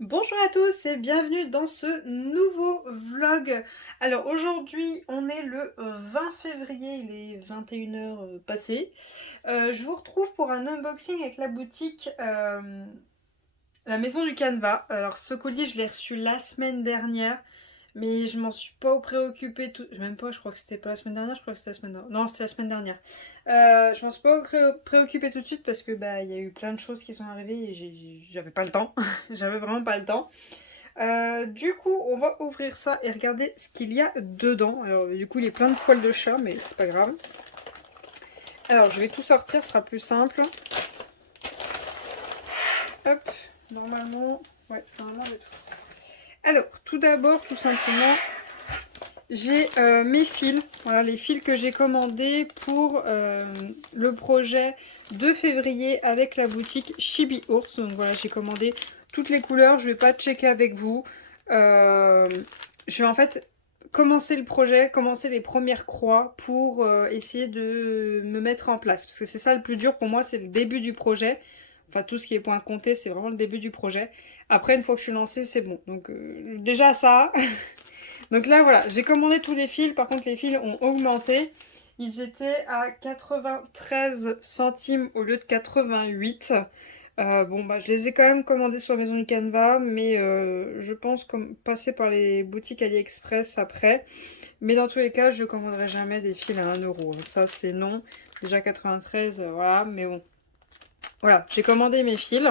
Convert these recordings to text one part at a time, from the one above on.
Bonjour à tous et bienvenue dans ce nouveau vlog. Alors aujourd'hui on est le 20 février, il est 21h passé. Je vous retrouve pour un unboxing avec la boutique La Maison du Canevas. Alors ce colis je l'ai reçu la semaine dernière, mais je m'en suis pas préoccupée tout. Même pas, je crois que c'était pas la semaine dernière, je crois que c'était la semaine dernière. Non, c'était la semaine dernière. Je m'en suis pas préoccupée tout de suite parce que bah il y a eu plein de choses qui sont arrivées et j'avais pas le temps. J'avais vraiment pas le temps. Du coup, on va ouvrir ça et regarder ce qu'il y a dedans. Alors, du coup, il y a plein de poils de chat, mais c'est pas grave. Alors, je vais tout sortir, ce sera plus simple. Hop, normalement, ouais, normalement, j'ai tout. Alors, tout d'abord, tout simplement, j'ai mes fils. Voilà, les fils que j'ai commandés pour le projet de février avec la boutique Chibi Ours. Donc voilà, j'ai commandé toutes les couleurs. Je vais pas checker avec vous. Je vais en fait commencer le projet, commencer les premières croix pour essayer de me mettre en place. Parce que c'est ça le plus dur pour moi, c'est le début du projet. Enfin, tout ce qui est point compté, c'est vraiment le début du projet. Après, une fois que je suis lancée, c'est bon. Donc déjà ça. Donc là, voilà, j'ai commandé tous les fils. Par contre, les fils ont augmenté. Ils étaient à 93 centimes au lieu de 88. Bon, bah, je les ai quand même commandés sur la Maison du Canevas, mais je pense comme passer par les boutiques AliExpress après. Mais dans tous les cas, je ne commanderai jamais des fils à 1 euro. Ça, c'est non. Déjà 93, voilà, mais bon. Voilà, j'ai commandé mes fils.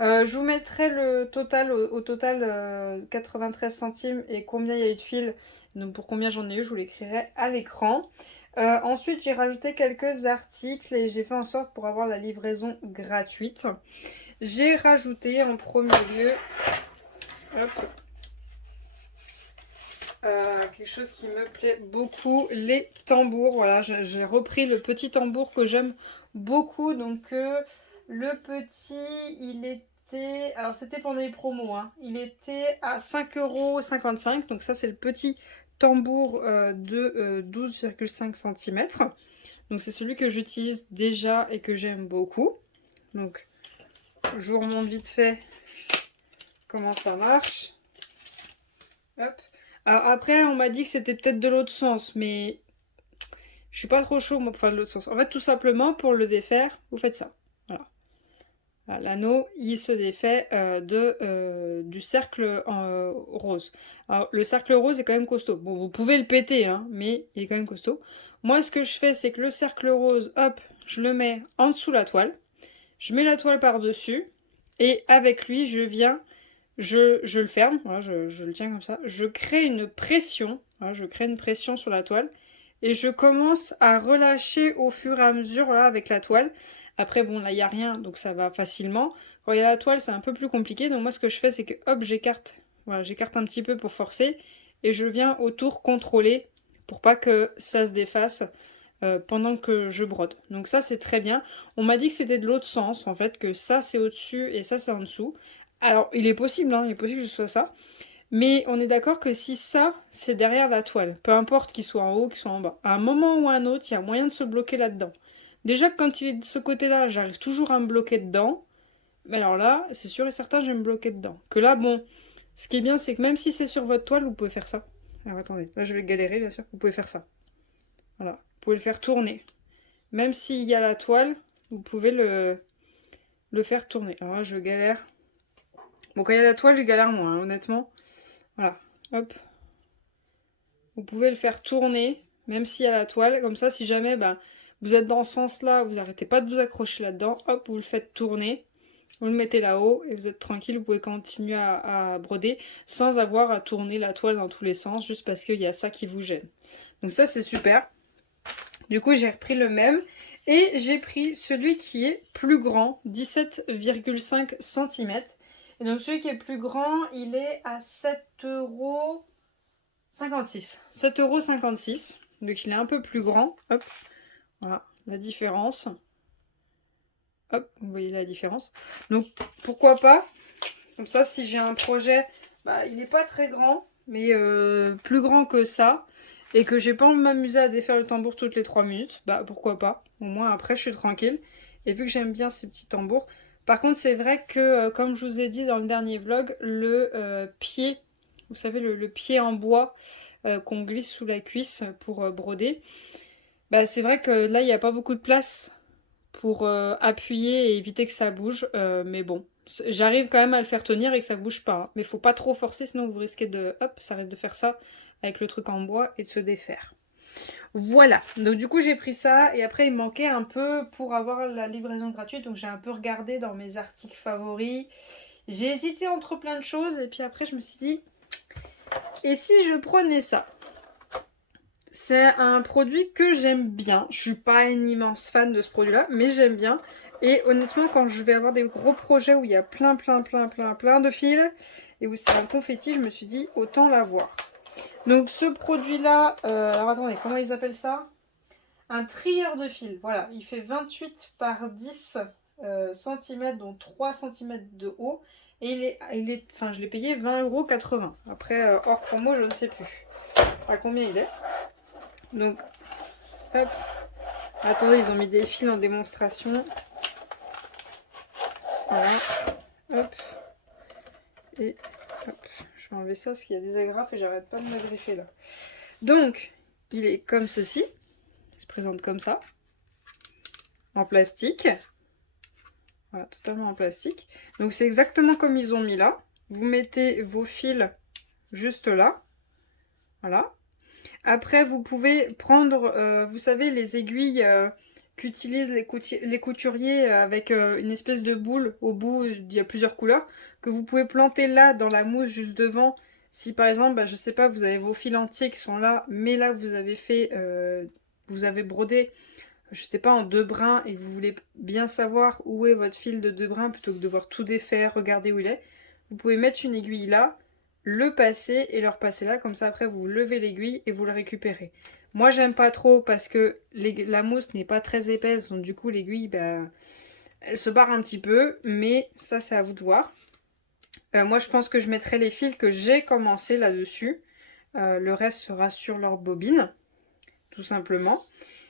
Je vous mettrai le total, au total 93 centimes et combien il y a eu de fils, donc pour combien j'en ai eu, je vous l'écrirai à l'écran. Ensuite, j'ai rajouté quelques articles et j'ai fait en sorte pour avoir la livraison gratuite. J'ai rajouté en premier lieu hop, quelque chose qui me plaît beaucoup, les tambours. Voilà, j'ai repris le petit tambour que j'aime beaucoup. Donc le petit, il était... Alors c'était pendant les promos, hein. Il était à 5,55 €. Donc ça c'est le petit tambour de 12,5 cm. Donc c'est celui que j'utilise déjà et que j'aime beaucoup. Donc je vous remonte vite fait comment ça marche. Hop. Alors après, on m'a dit que c'était peut-être de l'autre sens, mais je suis pas trop chaud moi pour faire de l'autre sens. En fait, tout simplement, pour le défaire, vous faites ça. Voilà. Voilà, l'anneau, il se défait du cercle rose. Alors, le cercle rose est quand même costaud. Bon, vous pouvez le péter, hein, mais il est quand même costaud. Moi, ce que je fais, c'est que le cercle rose, hop, je le mets en dessous la toile. Je mets la toile par-dessus. Et avec lui, je viens je le ferme, voilà, je le tiens comme ça. Je crée une pression, voilà, je crée une pression sur la toile et je commence à relâcher au fur et à mesure là, avec la toile. Après, bon, là, il n'y a rien, donc ça va facilement. Quand il y a la toile, c'est un peu plus compliqué. Donc moi, ce que je fais, c'est que hop, j'écarte. Voilà, j'écarte un petit peu pour forcer et je viens autour contrôler pour pas que ça se défasse pendant que je brode. Donc ça, c'est très bien. On m'a dit que c'était de l'autre sens, en fait, que ça, c'est au-dessus et ça, c'est en dessous. Alors, il est possible, hein, il est possible que ce soit ça. Mais on est d'accord que si ça, c'est derrière la toile, peu importe qu'il soit en haut, qu'il soit en bas, à un moment ou à un autre, il y a moyen de se bloquer là-dedans. Déjà que quand il est de ce côté-là, j'arrive toujours à me bloquer dedans. Mais alors là, c'est sûr et certain, je vais me bloquer dedans. Que là, bon, ce qui est bien, c'est que même si c'est sur votre toile, vous pouvez faire ça. Alors attendez, là je vais galérer, bien sûr. Vous pouvez faire ça. Voilà. Vous pouvez le faire tourner. Même s'il y a la toile, vous pouvez le faire tourner. Alors là, je galère. Bon, quand il y a la toile, je galère moins, hein, honnêtement. Voilà, hop. Vous pouvez le faire tourner, même s'il y a la toile. Comme ça, si jamais bah, vous êtes dans ce sens-là, vous n'arrêtez pas de vous accrocher là-dedans, hop, vous le faites tourner. Vous le mettez là-haut et vous êtes tranquille, vous pouvez continuer à broder sans avoir à tourner la toile dans tous les sens, juste parce qu'il y a ça qui vous gêne. Donc ça, c'est super. Du coup, j'ai repris le même. Et j'ai pris celui qui est plus grand, 17,5 cm. Et donc celui qui est plus grand, il est à 7,56 €. 7,56 €. Donc il est un peu plus grand. Hop, voilà la différence. Hop, vous voyez la différence. Donc pourquoi pas. Comme ça, si j'ai un projet, bah, il n'est pas très grand, mais plus grand que ça. Et que j'ai pas envie de m'amuser à défaire le tambour toutes les 3 minutes, bah pourquoi pas. Au moins après je suis tranquille. Et vu que j'aime bien ces petits tambours, Par contre, c'est vrai que, comme je vous ai dit dans le dernier vlog, le pied, vous savez, le pied en bois qu'on glisse sous la cuisse pour broder, bah, c'est vrai que là, il n'y a pas beaucoup de place pour appuyer et éviter que ça bouge. Mais bon, j'arrive quand même à le faire tenir et que ça bouge pas, hein. Mais faut pas trop forcer, sinon vous risquez de... Hop, ça risque de faire ça avec le truc en bois et de se défaire. Voilà, donc du coup j'ai pris ça et après il me manquait un peu pour avoir la livraison gratuite, donc j'ai un peu regardé dans mes articles favoris. J'ai hésité entre plein de choses et puis après je me suis dit, et si je prenais ça? C'est un produit que j'aime bien, je suis pas une immense fan de ce produit là, mais j'aime bien. Et honnêtement quand je vais avoir des gros projets où il y a plein de fils et où c'est un confetti, je me suis dit autant l'avoir. Donc ce produit là, alors attendez, comment ils appellent ça? Un trieur de fil, voilà, il fait 28 par 10 cm, dont 3 cm de haut. Et enfin, je l'ai payé 20,80 €. Après, hors promo, je ne sais plus à combien il est. Donc, hop. Attendez, ils ont mis des fils en démonstration. Voilà, hop. Et hop, je vais enlever ça parce qu'il y a des agrafes et j'arrête pas de m'agriffer là. Donc, il est comme ceci. Il se présente comme ça. En plastique. Voilà, totalement en plastique. Donc c'est exactement comme ils ont mis là. Vous mettez vos fils juste là. Voilà. Après, vous pouvez prendre, vous savez, les aiguilles qu'utilisent les couturiers avec une espèce de boule au bout, il y a plusieurs couleurs, que vous pouvez planter là dans la mousse juste devant. Si par exemple, bah, je sais pas, vous avez vos fils entiers qui sont là, mais là vous avez fait, vous avez brodé, je sais pas, en 2 brins et que vous voulez bien savoir où est votre fil de 2 brins plutôt que de devoir tout défaire, regarder où il est, vous pouvez mettre une aiguille là, le passer et le repasser là, comme ça après vous levez l'aiguille et vous le récupérez. Moi j'aime pas trop parce que la mousse n'est pas très épaisse, donc du coup l'aiguille, bah, elle se barre un petit peu, mais ça c'est à vous de voir. Moi je pense que je mettrai les fils que j'ai commencé là-dessus, le reste sera sur leur bobine, tout simplement.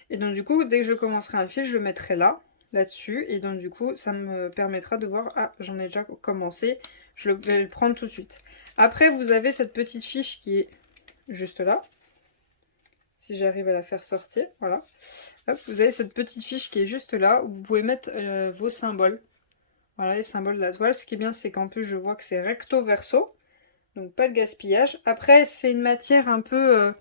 Et donc du coup, dès que je commencerai un fil, je le mettrai là-dessus. Et donc du coup, ça me permettra de voir, ah, j'en ai déjà commencé, je vais le prendre tout de suite. Après, vous avez cette petite fiche qui est juste là. Si j'arrive à la faire sortir, voilà. Hop, vous avez cette petite fiche qui est juste là, où vous pouvez mettre vos symboles. Voilà, les symboles de la toile. Ce qui est bien, c'est qu'en plus, je vois que c'est recto verso. Donc pas de gaspillage. Après, c'est une matière un peu...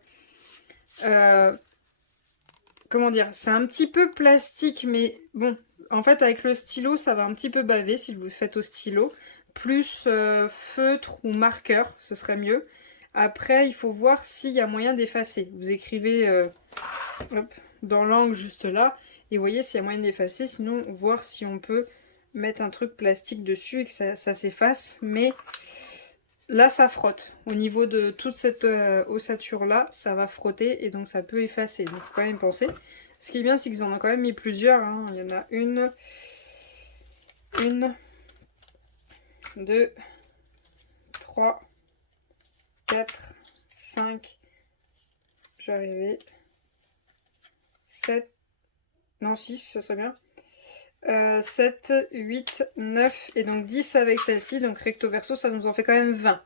comment dire, c'est un petit peu plastique, mais bon, en fait avec le stylo ça va un petit peu baver si vous le faites au stylo. Plus feutre ou marqueur, ce serait mieux. Après il faut voir s'il y a moyen d'effacer. Vous écrivez hop, dans l'angle juste là, et vous voyez s'il y a moyen d'effacer, sinon voir si on peut mettre un truc plastique dessus et que ça s'efface. Mais là ça frotte, au niveau de toute cette ossature là, ça va frotter et donc ça peut effacer, donc il faut quand même penser. Ce qui est bien c'est qu'ils en ont quand même mis plusieurs, hein. Il y en a une, 2, 3, 4, 5, je vais arriver, 7, non 6, ça serait bien, 7, 8, 9 et donc 10 avec celle-ci, donc recto verso ça nous en fait quand même 20.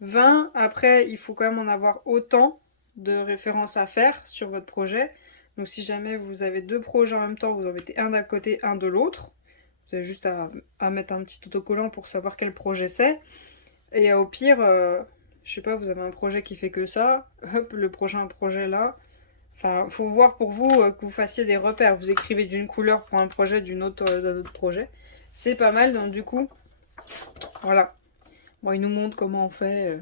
20, après il faut quand même en avoir autant de références à faire sur votre projet. Donc si jamais vous avez 2 projets en même temps, vous en mettez un d'un côté, un de l'autre. Vous avez juste à mettre un petit autocollant pour savoir quel projet c'est. Et au pire, je sais pas, vous avez un projet qui fait que ça, hop, le prochain projet là. Enfin, faut voir pour vous que vous fassiez des repères. Vous écrivez d'une couleur pour un projet, d'un autre projet. C'est pas mal, donc du coup, voilà. Bon, il nous montre comment on fait.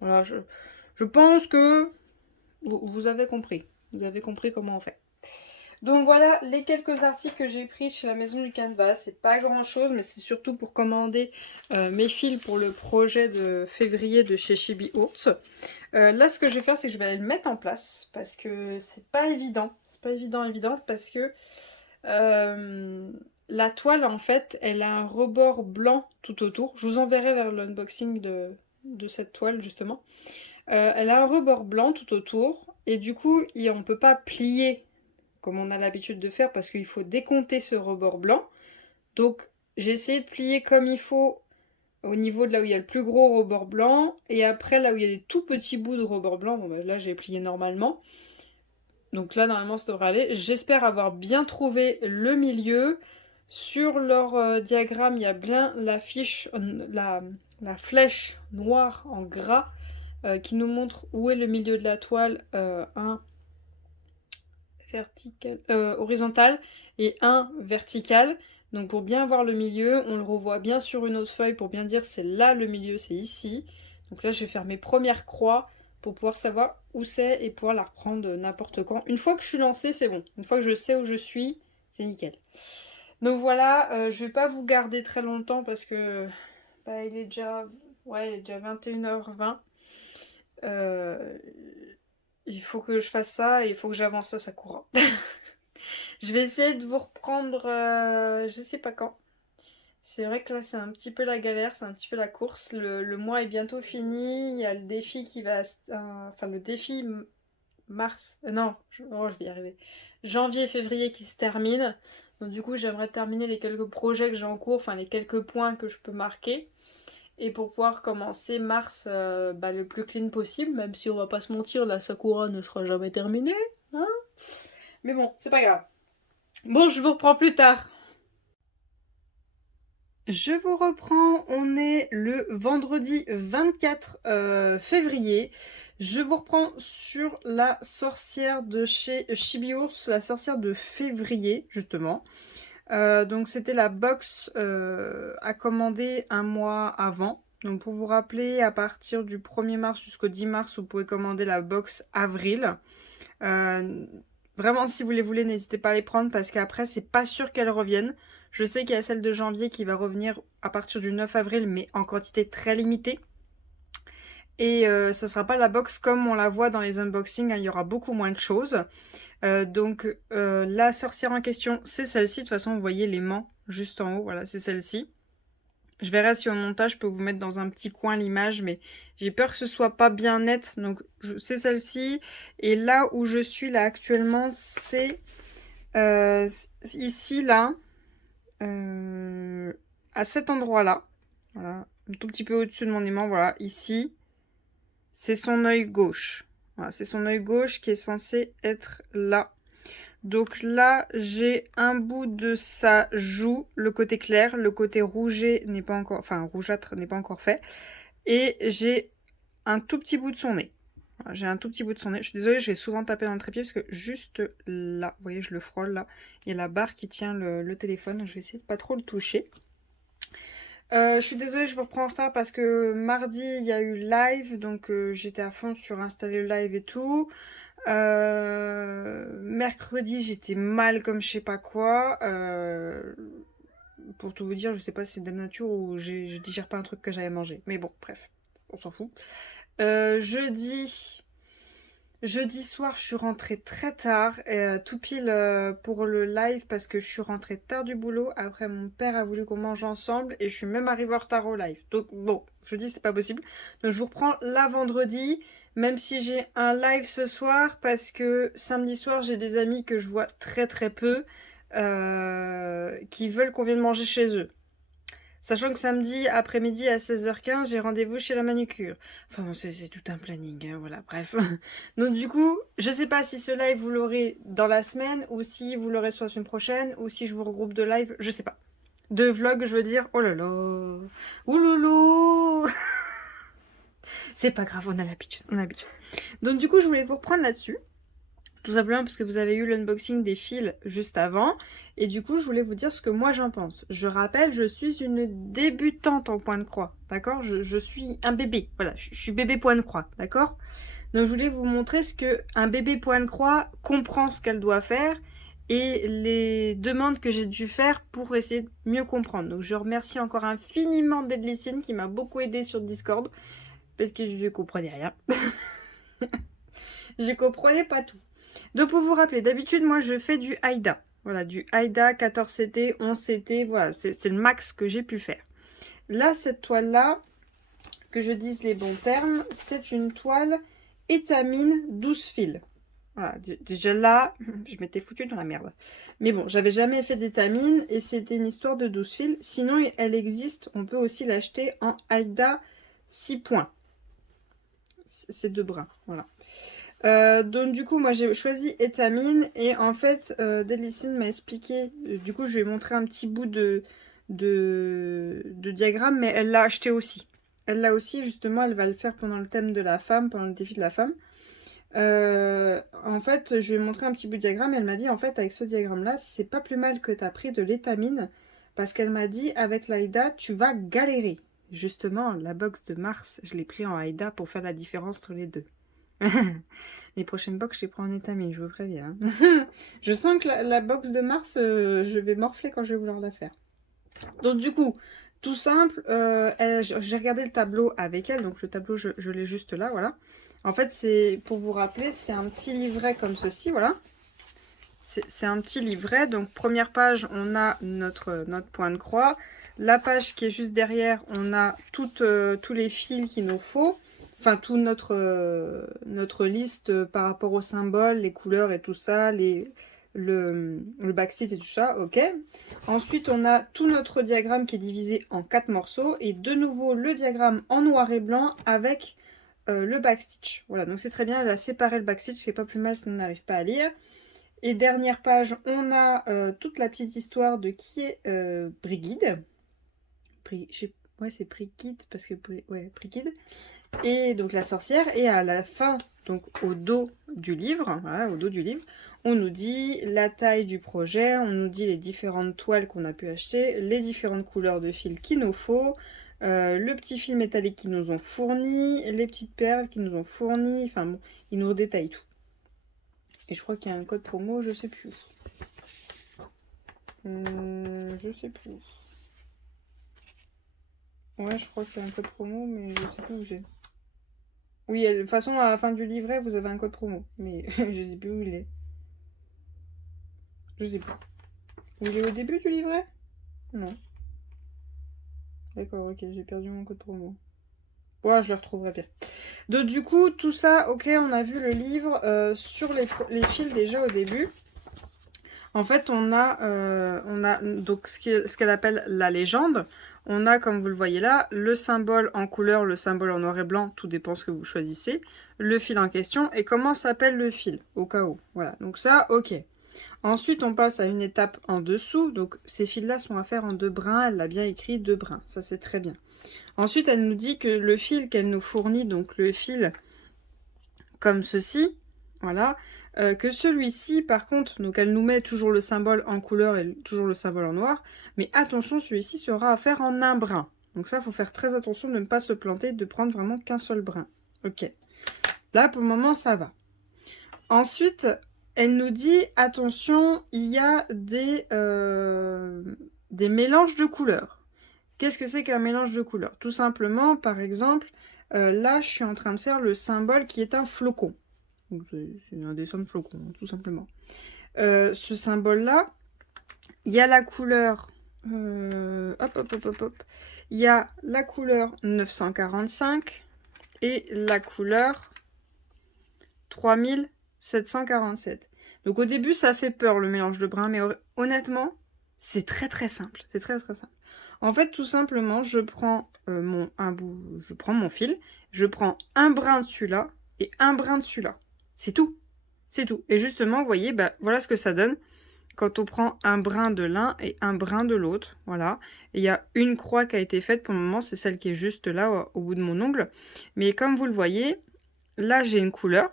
Voilà, je pense que vous avez compris. Vous avez compris comment on fait. Donc voilà les quelques articles que j'ai pris chez la maison du canevas. C'est pas grand chose, mais c'est surtout pour commander mes fils pour le projet de février de chez Chibi Ours. Là, ce que je vais faire, c'est que je vais aller le mettre en place parce que c'est pas évident. C'est pas évident parce que la toile, en fait, elle a un rebord blanc tout autour. Je vous enverrai vers l'unboxing de cette toile, justement. Elle a un rebord blanc tout autour. Et du coup, on ne peut pas plier comme on a l'habitude de faire parce qu'il faut décompter ce rebord blanc. Donc, j'ai essayé de plier comme il faut au niveau de là où il y a le plus gros rebord blanc. Et après, là où il y a des tout petits bouts de rebord blanc, bon bah là j'ai plié normalement. Donc là, normalement, ça devrait aller. J'espère avoir bien trouvé le milieu. Sur leur diagramme, il y a bien la fiche, la flèche noire en gras qui nous montre où est le milieu de la toile. Un vertical, horizontal et un vertical. Donc pour bien voir le milieu, on le revoit bien sur une autre feuille pour bien dire c'est là le milieu, c'est ici. Donc là, je vais faire mes premières croix pour pouvoir savoir où c'est et pouvoir la reprendre n'importe quand. Une fois que je suis lancée, c'est bon. Une fois que je sais où je suis, c'est nickel. Donc voilà, je vais pas vous garder très longtemps parce que bah, il est déjà 21h20. Il faut que je fasse ça et il faut que j'avance à Sakura. Je vais essayer de vous reprendre, je sais pas quand. C'est vrai que là c'est un petit peu la galère, c'est un petit peu la course. Le mois est bientôt fini, il y a le défi qui va... enfin le défi mars... non, je vais y arriver. Janvier-février qui se termine. Donc du coup j'aimerais terminer les quelques projets que j'ai en cours, enfin les quelques points que je peux marquer. Et pour pouvoir commencer mars le plus clean possible, même si on va pas se mentir, la Sakura ne sera jamais terminée. Hein, mais bon, c'est pas grave. Bon, je vous reprends plus tard. Je vous reprends, on est le vendredi 24 février. Je vous reprends sur la sorcière de chez Chibiours, la sorcière de février, justement. Donc c'était la box à commander un mois avant. Donc pour vous rappeler, à partir du 1er mars jusqu'au 10 mars, vous pouvez commander la box avril. Vraiment, si vous les voulez, n'hésitez pas à les prendre parce qu'après, c'est pas sûr qu'elles reviennent. Je sais qu'il y a celle de janvier qui va revenir à partir du 9 avril, mais en quantité très limitée. Et ça sera pas la box comme on la voit dans les unboxings, hein, il y aura beaucoup moins de choses. Donc la sorcière en question, c'est celle-ci. De toute façon, vous voyez l'aimant juste en haut, voilà, c'est celle-ci. Je verrai si au montage, je peux vous mettre dans un petit coin l'image, mais j'ai peur que ce soit pas bien net. Donc, c'est celle-ci. Et là où je suis là actuellement, c'est ici, là, à cet endroit-là. Voilà, un tout petit peu au-dessus de mon aimant, voilà, ici. C'est son œil gauche. Voilà, c'est son œil gauche qui est censé être là. Donc là, j'ai un bout de sa joue, le côté clair, le côté rouget n'est pas encore, enfin rougeâtre n'est pas encore fait. Et j'ai un tout petit bout de son nez. Voilà, j'ai un tout petit bout de son nez. Je suis désolée, je vais souvent taper dans le trépied parce que juste là, vous voyez, je le frôle là. Il y a la barre qui tient le téléphone. Je vais essayer de pas trop le toucher. Je suis désolée, je vous reprends en retard parce que mardi, il y a eu live. Donc j'étais à fond sur installer le live et tout. Mercredi, j'étais mal comme je sais pas quoi. Pour tout vous dire, je sais pas si c'est de nature ou je digère pas un truc que j'avais mangé. Mais bon, bref, on s'en fout. Jeudi soir, je suis rentrée très tard, tout pile pour le live parce que je suis rentrée tard du boulot. Après, mon père a voulu qu'on mange ensemble et je suis même arrivée en retard au live. Donc bon, jeudi, c'est pas possible. Donc je vous reprends là vendredi, même si j'ai un live ce soir parce que samedi soir, j'ai des amis que je vois très très peu qui veulent qu'on vienne manger chez eux. Sachant que samedi après-midi à 16h15, j'ai rendez-vous chez la manucure. Enfin bon, c'est tout un planning, hein, voilà, bref. Donc du coup, je sais pas si ce live vous l'aurez dans la semaine, ou si vous l'aurez soit la semaine prochaine, ou si je vous regroupe de live, je sais pas. De vlog, je veux dire, oh là là, ouloulou. C'est pas grave, on a l'habitude, on a l'habitude. Donc du coup, je voulais vous reprendre là-dessus. Tout simplement parce que vous avez eu l'unboxing des fils juste avant. Et du coup, je voulais vous dire ce que moi j'en pense. Je rappelle, je suis une débutante en point de croix. D'accord, je suis un bébé. Voilà, je suis bébé point de croix. D'accord. Donc je voulais vous montrer ce que un bébé point de croix comprend ce qu'elle doit faire. Et les demandes que j'ai dû faire pour essayer de mieux comprendre. Donc je remercie encore infiniment Deadlycine qui m'a beaucoup aidé sur Discord. Parce que je ne comprenais rien. Je comprenais pas tout. Donc pour vous rappeler, d'habitude moi je fais du Aïda. Voilà, du Aïda 14CT, 11CT, voilà, c'est le max que j'ai pu faire. Là, cette toile-là, que je dise les bons termes, c'est une toile étamine 12 fils. Voilà, déjà là, je m'étais foutue dans la merde. Mais bon, j'avais jamais fait d'étamine et c'était une histoire de 12 fils. Sinon, elle existe, on peut aussi l'acheter en Aïda 6 points. C'est 2 brins, voilà. Donc du coup, moi j'ai choisi étamine et en fait, Delicine m'a expliqué, du coup je lui ai montré un petit bout de diagramme, mais elle l'a acheté aussi. Elle l'a aussi, justement, elle va le faire pendant le thème de la femme, pendant le défi de la femme. En fait, je lui ai montré un petit bout de diagramme et elle m'a dit, en fait, avec ce diagramme-là, c'est pas plus mal que tu as pris de l'étamine parce qu'elle m'a dit, avec l'Aïda, tu vas galérer. Justement, la box de Mars, je l'ai pris en Aïda pour faire la différence entre les deux. Les prochaines box, je les prends en étamine, je vous préviens. Je sens que la box de Mars, je vais morfler quand je vais vouloir la faire. Donc du coup, tout simple, j'ai regardé le tableau avec elle, donc le tableau, je l'ai juste là, voilà. En fait, c'est pour vous rappeler, c'est un petit livret comme ceci, voilà. C'est un petit livret, donc première page, on a notre point de croix. La page qui est juste derrière, on a tous les fils qu'il nous faut. Enfin, toute notre liste par rapport aux symboles, les couleurs et tout ça, le backseat et tout ça, ok. Ensuite, on a tout notre diagramme qui est divisé en 4 morceaux. Et de nouveau, le diagramme en noir et blanc avec le backstitch. Voilà, donc c'est très bien, elle a séparé le backstitch, c'est pas plus mal si on n'arrive pas à lire. Et dernière page, on a toute la petite histoire de qui est Brigide. Ouais, c'est Brigide, parce que... Ouais, Brigide. Et donc la sorcière. Et à la fin, donc au dos du livre, voilà, au dos du livre, on nous dit la taille du projet, on nous dit les différentes toiles qu'on a pu acheter, les différentes couleurs de fil qu'il nous faut, le petit fil métallique qu'ils nous ont fourni, les petites perles qu'ils nous ont fourni, enfin bon, ils nous détaillent tout. Et je crois qu'il y a un code promo, je sais plus. Je sais plus. Ouais, je crois qu'il y a un code promo, mais je sais plus où j'ai. Oui, de toute façon, à la fin du livret, vous avez un code promo. Mais je sais plus où il est. Je sais plus. Il est au début du livret? Non. D'accord, ok, j'ai perdu mon code promo. Ouais, je le retrouverai bien. Donc du coup, tout ça, ok, on a vu le livre sur les fils déjà au début. En fait, on a donc ce qu'elle appelle la légende. On a, comme vous le voyez là, le symbole en couleur, le symbole en noir et blanc, tout dépend ce que vous choisissez, le fil en question et comment s'appelle le fil, au cas où. Voilà, donc ça, ok. Ensuite, on passe à une étape en dessous. Donc, ces fils-là sont à faire en 2 brins. Elle l'a bien écrit, 2 brins. Ça, c'est très bien. Ensuite, elle nous dit que le fil qu'elle nous fournit, donc le fil comme ceci, voilà, que celui-ci, par contre, donc elle nous met toujours le symbole en couleur et toujours le symbole en noir, mais attention, celui-ci sera à faire en un brin. Donc ça, il faut faire très attention de ne pas se planter, de prendre vraiment qu'un seul brin. Ok. Là, pour le moment, ça va. Ensuite, elle nous dit, attention, il y a des mélanges de couleurs. Qu'est-ce que c'est qu'un mélange de couleurs? Tout simplement, par exemple, là, je suis en train de faire le symbole qui est un flocon. C'est un dessin de flocon, tout simplement. Ce symbole-là, il y a la couleur... hop. Il y a la couleur 945 et la couleur 3747. Donc au début, ça fait peur le mélange de brins, mais honnêtement, c'est très très simple. C'est très très simple. En fait, tout simplement, je prends mon fil, je prends un brin de celui-là et un brin de celui-là. C'est tout. C'est tout. Et justement, vous voyez, bah, voilà ce que ça donne quand on prend un brin de l'un et un brin de l'autre. Voilà. Et il y a une croix qui a été faite pour le moment, c'est celle qui est juste là, au bout de mon ongle. Mais comme vous le voyez, là, j'ai une couleur.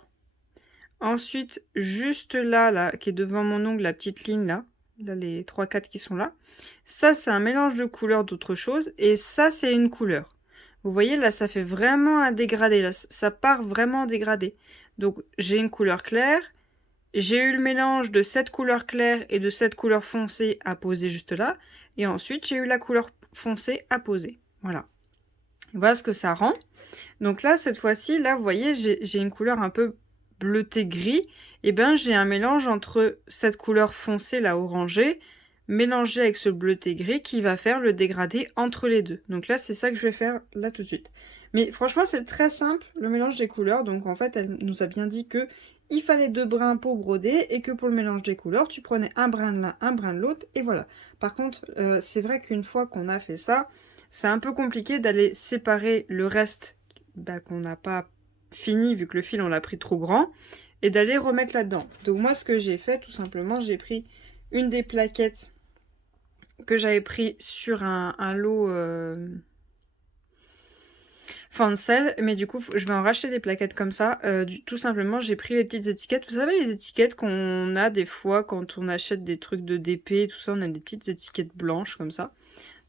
Ensuite, juste là, qui est devant mon ongle, la petite ligne là, les 3-4 qui sont là. Ça, c'est un mélange de couleurs d'autre chose. Et ça, c'est une couleur. Vous voyez, là, ça fait vraiment un dégradé. Là, ça part vraiment en dégradé. Donc, j'ai une couleur claire. J'ai eu le mélange de cette couleur claire et de cette couleur foncée à poser juste là. Et ensuite, j'ai eu la couleur foncée à poser. Voilà. Voilà ce que ça rend. Donc là, cette fois-ci, là, vous voyez, j'ai une couleur un peu bleuté gris. Et bien, j'ai un mélange entre cette couleur foncée, là, orangée, mélangé avec ce bleuté gris qui va faire le dégradé entre les deux. Donc là, c'est ça que je vais faire là tout de suite. Mais franchement, c'est très simple, le mélange des couleurs. Donc en fait, elle nous a bien dit que il fallait 2 brins pour broder et que pour le mélange des couleurs, tu prenais un brin de l'un, un brin de l'autre et voilà. Par contre, c'est vrai qu'une fois qu'on a fait ça, c'est un peu compliqué d'aller séparer le reste qu'on n'a pas fini vu que le fil on l'a pris trop grand et d'aller remettre là-dedans. Donc moi, ce que j'ai fait, tout simplement, j'ai pris une des plaquettes que j'avais pris sur un lot Fancel, mais du coup je vais en racheter des plaquettes comme ça. Tout simplement j'ai pris les petites étiquettes. Vous savez les étiquettes qu'on a des fois quand on achète des trucs de DP, tout ça, on a des petites étiquettes blanches comme ça.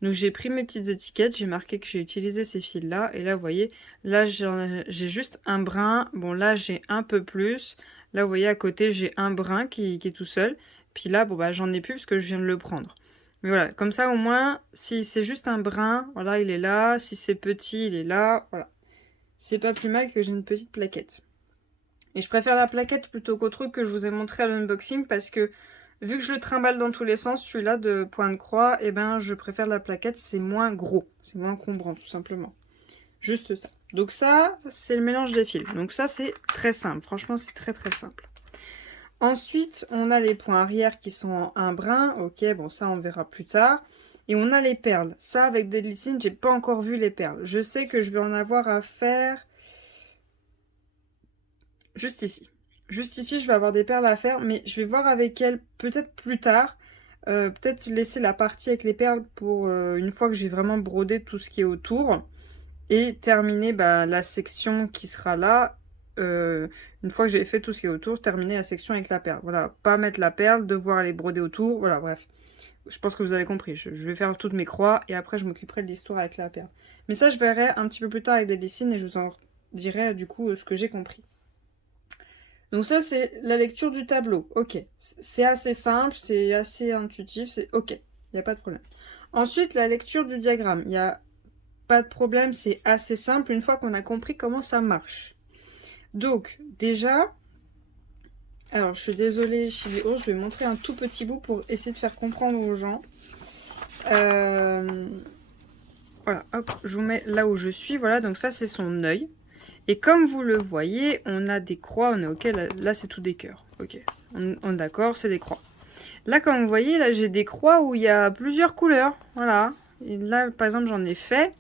Donc j'ai pris mes petites étiquettes, j'ai marqué que j'ai utilisé ces fils là, et là vous voyez, là j'ai juste un brin, bon là j'ai un peu plus, là vous voyez à côté j'ai un brin qui est tout seul, puis là bon bah j'en ai plus parce que je viens de le prendre. Mais voilà, comme ça au moins, si c'est juste un brin, voilà il est là, si c'est petit il est là, voilà. C'est pas plus mal que j'ai une petite plaquette. Et je préfère la plaquette plutôt qu'au truc que je vous ai montré à l'unboxing parce que vu que je le trimballe dans tous les sens, celui-là de point de croix, et ben je préfère la plaquette, c'est moins gros, c'est moins encombrant tout simplement. Juste ça. Donc ça, c'est le mélange des fils. Donc ça, c'est très simple. Franchement, c'est très très simple. Ensuite, on a les points arrière qui sont en un brin. Ok, bon ça, on verra plus tard. Et on a les perles. Ça, avec des glycines, j'ai pas encore vu les perles. Je sais que je vais en avoir à faire juste ici. Juste ici, je vais avoir des perles à faire, mais je vais voir avec elle peut-être plus tard. Peut-être laisser la partie avec les perles pour une fois que j'ai vraiment brodé tout ce qui est autour. Et terminer la section qui sera là. Une fois que j'ai fait tout ce qui est autour, terminer la section avec la perle. Voilà, pas mettre la perle, devoir aller broder autour. Voilà, bref. Je pense que vous avez compris. Je vais faire toutes mes croix et après je m'occuperai de l'histoire avec la perle. Mais ça, je verrai un petit peu plus tard avec des dessins et je vous en dirai du coup ce que j'ai compris. Donc ça, c'est la lecture du tableau. Ok. C'est assez simple, c'est assez intuitif, c'est ok. Il n'y a pas de problème. Ensuite, la lecture du diagramme. Il n'y a pas de problème, c'est assez simple une fois qu'on a compris comment ça marche. Donc, déjà... Alors, je suis désolée, Chibio, je vais montrer un tout petit bout pour essayer de faire comprendre aux gens. Voilà, hop, je vous mets là où je suis. Voilà, donc ça, c'est son œil. Et comme vous le voyez, on a des croix, on est ok, là c'est tout des cœurs. Ok, on est d'accord, c'est des croix. Là, comme vous voyez, là j'ai des croix où il y a plusieurs couleurs. Voilà. Et là, par exemple, j'en ai fait.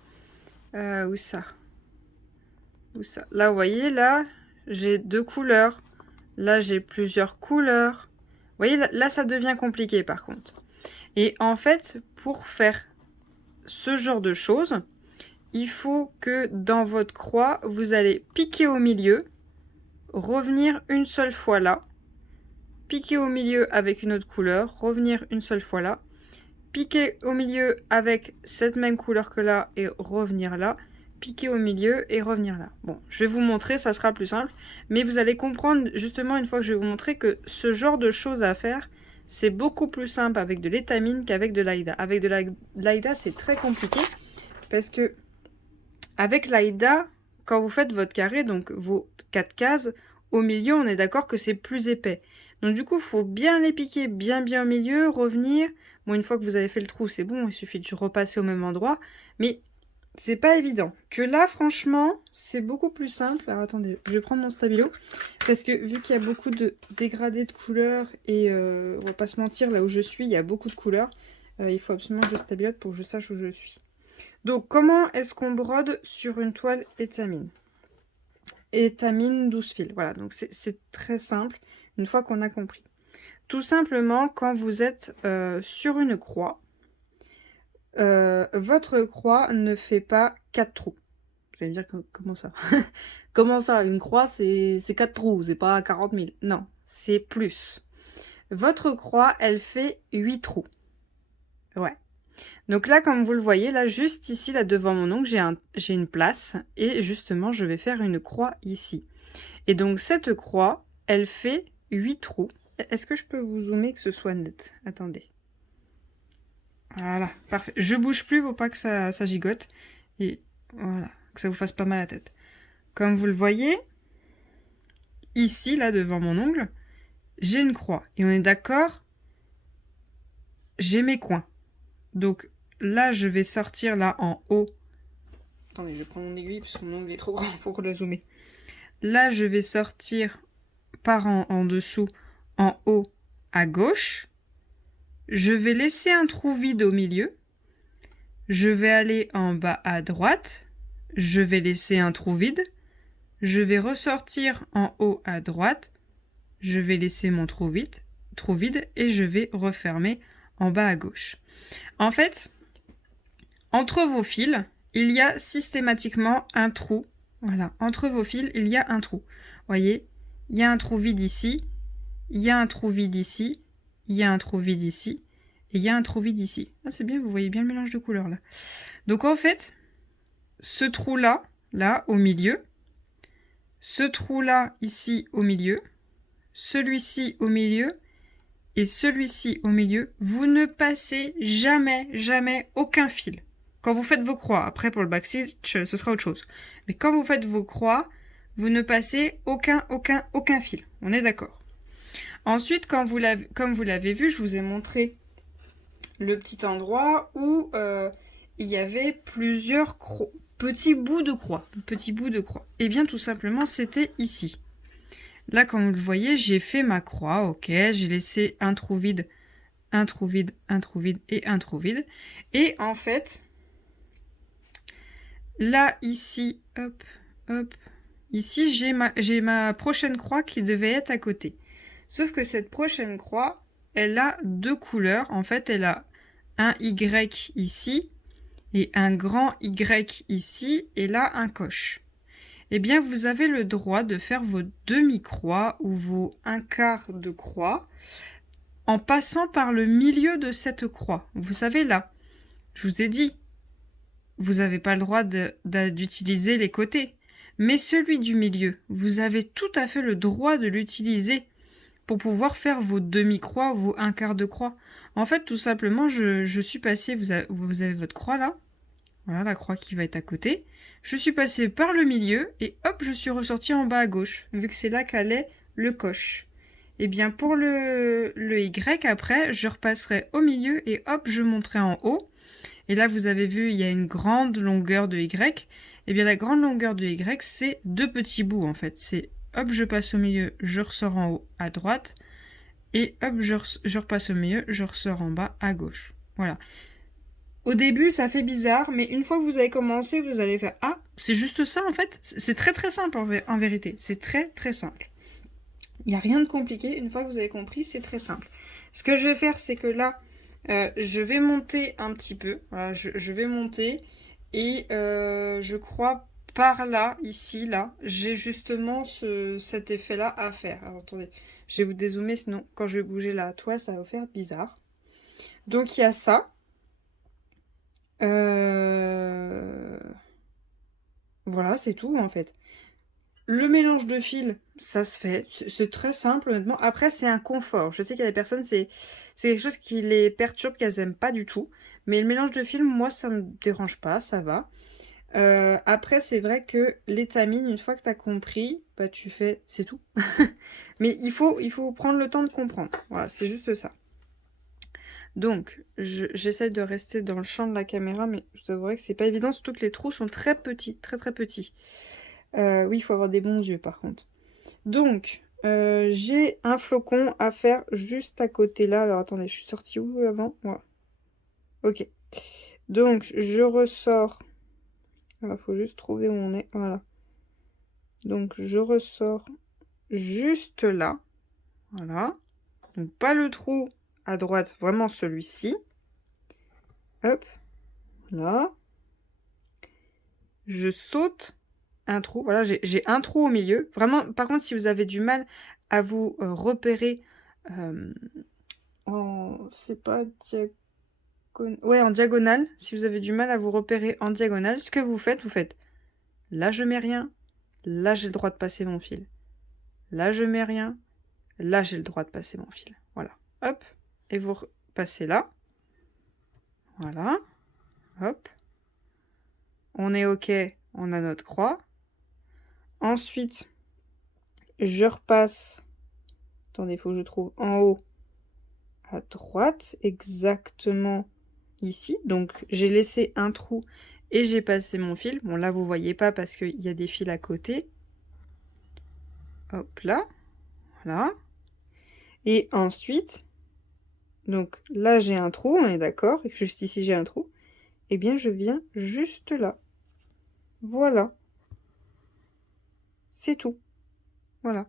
Où ça? Où ça? Là, vous voyez, là, j'ai 2 couleurs. Là, j'ai plusieurs couleurs. Vous voyez, là, ça devient compliqué par contre. Et en fait, pour faire ce genre de choses, il faut que dans votre croix, vous allez piquer au milieu, revenir une seule fois là, piquer au milieu avec une autre couleur, revenir une seule fois là, piquer au milieu avec cette même couleur que là et revenir là, piquer au milieu et revenir là. Bon, je vais vous montrer, ça sera plus simple, mais vous allez comprendre justement une fois que je vais vous montrer que ce genre de choses à faire, c'est beaucoup plus simple avec de l'étamine qu'avec de l'Aïda. Avec de l'Aïda, c'est très compliqué parce que avec l'Aïda, quand vous faites votre carré, donc vos 4 cases, au milieu, on est d'accord que c'est plus épais. Donc du coup, il faut bien les piquer bien au milieu, revenir. Bon, une fois que vous avez fait le trou, c'est bon, il suffit de repasser au même endroit. Mais c'est pas évident. Que là, franchement, c'est beaucoup plus simple. Alors attendez, je vais prendre mon stabilo. Parce que vu qu'il y a beaucoup de dégradés de couleurs, et on va pas se mentir, là où je suis, il y a beaucoup de couleurs. Il faut absolument que je stabilote pour que je sache où je suis. Donc, comment est-ce qu'on brode sur une toile étamine? Étamine 12 fils. Voilà, donc c'est très simple, une fois qu'on a compris. Tout simplement, quand vous êtes sur une croix, votre croix ne fait pas 4 trous. Vous allez me dire, comment ça? Comment ça? Une croix, c'est 4 trous, c'est pas 40 000. Non, c'est plus. Votre croix, elle fait 8 trous. Ouais. Donc là, comme vous le voyez, là, juste ici, là, devant mon ongle, j'ai une place. Et justement, je vais faire une croix ici. Et donc, cette croix, elle fait 8 trous. Est-ce que je peux vous zoomer que ce soit net? Attendez. Voilà, parfait. Je bouge plus, faut pas que ça gigote. Et voilà, que ça vous fasse pas mal à la tête. Comme vous le voyez, ici, là, devant mon ongle, j'ai une croix. Et on est d'accord j'ai mes coins. Donc là, je vais sortir là en haut. Attendez, je prends mon aiguille parce que mon ongle est trop grand pour le zoomer. Là, je vais sortir par en dessous, en haut, à gauche. Je vais laisser un trou vide au milieu. Je vais aller en bas à droite. Je vais laisser un trou vide. Je vais ressortir en haut à droite. Je vais laisser mon trou vide et je vais refermer en bas à gauche. En fait, entre vos fils, il y a systématiquement un trou. Voilà, entre vos fils, il y a un trou. Voyez, il y a un trou vide ici, il y a un trou vide ici, il y a un trou vide ici, et il y a un trou vide ici. Ah, c'est bien, vous voyez bien le mélange de couleurs là. Donc en fait, ce trou-là, là, au milieu, ce trou-là, ici, au milieu, celui-ci au milieu, et celui-ci au milieu, vous ne passez jamais, jamais aucun fil. Quand vous faites vos croix, après pour le backstitch, ce sera autre chose. Mais quand vous faites vos croix, vous ne passez aucun fil. On est d'accord. Ensuite, comme vous l'avez vu, je vous ai montré le petit endroit où il y avait plusieurs petits bouts de croix. Et bien tout simplement, c'était ici. Là, comme vous le voyez, j'ai fait ma croix, ok, j'ai laissé un trou vide, un trou vide, un trou vide et un trou vide. Et en fait, là, ici, hop, hop, ici, j'ai ma prochaine croix qui devait être à côté. Sauf que cette prochaine croix, elle a deux couleurs. En fait, elle a un Y ici et un grand Y ici et là, un coche. Eh bien, vous avez le droit de faire vos demi-croix ou vos un quart de croix en passant par le milieu de cette croix. Vous savez là, je vous ai dit, vous n'avez pas le droit d'utiliser les côtés. Mais celui du milieu, vous avez tout à fait le droit de l'utiliser pour pouvoir faire vos demi-croix ou vos un quart de croix. En fait, tout simplement, je suis passée, vous avez votre croix là. Voilà la croix qui va être à côté. Je suis passée par le milieu et hop, je suis ressortie en bas à gauche, vu que c'est là qu'allait le coche. Et bien pour le Y, après, je repasserai au milieu et hop, je monterai en haut. Et là, vous avez vu, il y a une grande longueur de Y. Et bien la grande longueur de Y, c'est deux petits bouts en fait. C'est hop, je passe au milieu, je ressors en haut à droite. Et hop, je repasse au milieu, je ressors en bas à gauche. Voilà. Au début, ça fait bizarre, mais une fois que vous avez commencé, vous allez faire « Ah, c'est juste ça en fait ?» C'est très très simple en vérité. C'est très très simple. Il n'y a rien de compliqué. Une fois que vous avez compris, c'est très simple. Ce que je vais faire, c'est que là, je vais monter un petit peu. Voilà, je vais monter. Et je crois par là, ici, là, j'ai justement cet effet-là à faire. Alors attendez, je vais vous dézoomer, sinon quand je vais bouger la toile, ça va vous faire bizarre. Donc il y a ça. Voilà, c'est tout en fait. Le mélange de fils, ça se fait. C'est très simple honnêtement. Après, c'est un confort. Je sais qu'il y a des personnes, c'est quelque chose qui les perturbe, qu'elles n'aiment pas du tout. Mais le mélange de fils, moi, ça me dérange pas, ça va. Après, c'est vrai que l'étamine, une fois que tu as compris, bah tu fais, c'est tout. Mais il faut prendre le temps de comprendre. Voilà, c'est juste ça. Donc, j'essaie de rester dans le champ de la caméra, mais je vous avouerai que c'est pas évident, surtout que les trous sont très petits, très très petits. Oui, il faut avoir des bons yeux par contre. Donc, j'ai un flocon à faire juste à côté là. Alors, attendez, je suis sortie où avant? Voilà. Ok. Donc, je ressors. Il faut juste trouver où on est. Voilà. Donc, je ressors juste là. Voilà. Donc, pas le trou à droite, vraiment celui-ci. Hop. Là. Je saute un trou. Voilà, j'ai un trou au milieu. Vraiment, par contre, si vous avez du mal à vous repérer c'est pas ouais, en diagonale. Si vous avez du mal à vous repérer en diagonale, ce que vous faites, là, je mets rien. Là, j'ai le droit de passer mon fil. Là, je mets rien. Là, j'ai le droit de passer mon fil. Voilà. Hop. Et vous passez là. Voilà. Hop. On est OK. On a notre croix. Ensuite, je repasse. Attendez, il faut que je trouve en haut à droite, exactement ici. Donc j'ai laissé un trou et j'ai passé mon fil. Bon là vous voyez pas parce qu'il y a des fils à côté. Hop là, voilà. Et ensuite, donc là j'ai un trou, on est d'accord, juste ici j'ai un trou. Et bien je viens juste là. Voilà. C'est tout. Voilà.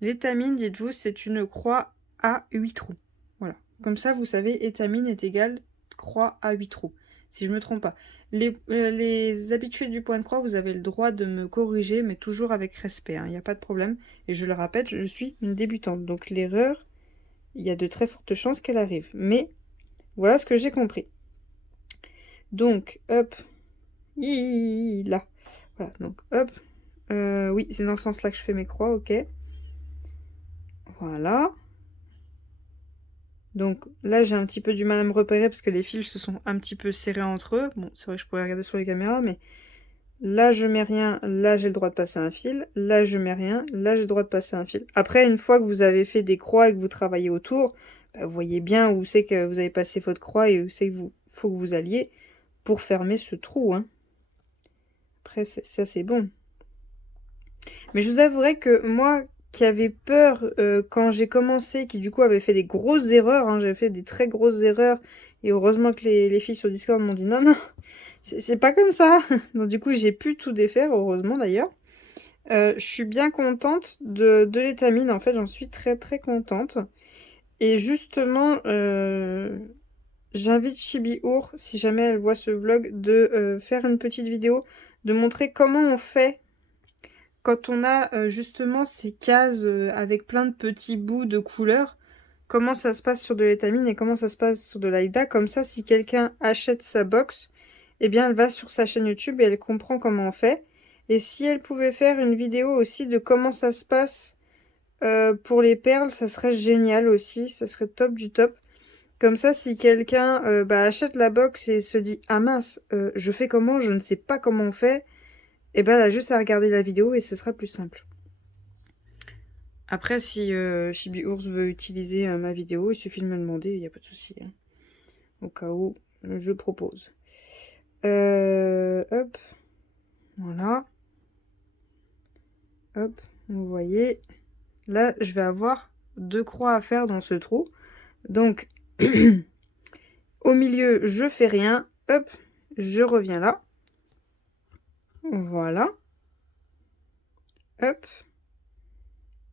L'étamine, dites-vous, c'est une croix à 8 trous. Voilà. Comme ça, vous savez, étamine est égal croix à 8 trous. Si je ne me trompe pas. Les habitués du point de croix, vous avez le droit de me corriger, mais toujours avec respect. Il n'y a pas de problème. Et je le répète, je suis une débutante. Donc l'erreur, il y a de très fortes chances qu'elle arrive. Mais voilà ce que j'ai compris. Donc, hop. Là. Voilà, donc hop. Oui, c'est dans ce sens-là que je fais mes croix, ok. Voilà. Donc là, j'ai un petit peu du mal à me repérer parce que les fils se sont un petit peu serrés entre eux. Bon, c'est vrai que je pourrais regarder sur les caméras, mais là, je mets rien. Là, j'ai le droit de passer un fil. Là, je mets rien. Là, j'ai le droit de passer un fil. Après, une fois que vous avez fait des croix et que vous travaillez autour, bah, vous voyez bien où c'est que vous avez passé votre croix et où c'est que faut que vous alliez pour fermer ce trou, hein. Après, ça, c'est bon. Mais je vous avouerai que moi, qui avait peur quand j'ai commencé, qui du coup avait fait des grosses erreurs, hein, j'avais fait des très grosses erreurs, et heureusement que les filles sur Discord m'ont dit non, non, c'est pas comme ça. Donc du coup, j'ai pu tout défaire, heureusement d'ailleurs. Je suis bien contente de l'étamine, en fait, j'en suis très très contente. Et justement, j'invite Chibi-Our, si jamais elle voit ce vlog, de faire une petite vidéo, de montrer comment on fait quand on a justement ces cases avec plein de petits bouts de couleurs, comment ça se passe sur de l'étamine et comment ça se passe sur de l'Aïda. Comme ça, si quelqu'un achète sa box, eh bien elle va sur sa chaîne YouTube et elle comprend comment on fait. Et si elle pouvait faire une vidéo aussi de comment ça se passe pour les perles, ça serait génial aussi, ça serait top du top. Comme ça, si quelqu'un achète la box et se dit « Ah mince, je fais comment? Je ne sais pas comment on fait », et ben elle a juste à regarder la vidéo et ce sera plus simple. Après, si Chibi-Ours veut utiliser ma vidéo, il suffit de me demander, il n'y a pas de souci, hein. Au cas où, je propose. Hop. Voilà. Hop. Vous voyez. Là, je vais avoir 2 croix à faire dans ce trou. Donc, au milieu, je fais rien. Hop. Je reviens là. Voilà. Hop.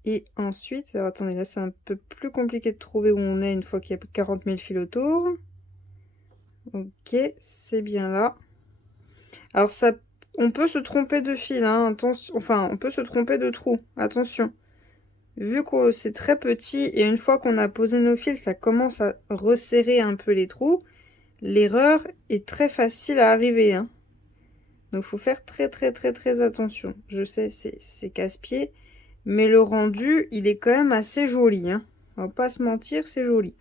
Et ensuite, alors attendez, là c'est un peu plus compliqué de trouver où on est une fois qu'il y a 40 000 fils autour. Ok, c'est bien là. Alors ça, on peut se tromper de fil, hein, attention, enfin on peut se tromper de trou, attention. Vu que c'est très petit et une fois qu'on a posé nos fils, ça commence à resserrer un peu les trous. L'erreur est très facile à arriver, hein. Donc faut faire très très très très attention. Je sais, c'est casse-pied. Mais le rendu, il est quand même assez joli, hein. On va pas se mentir, c'est joli.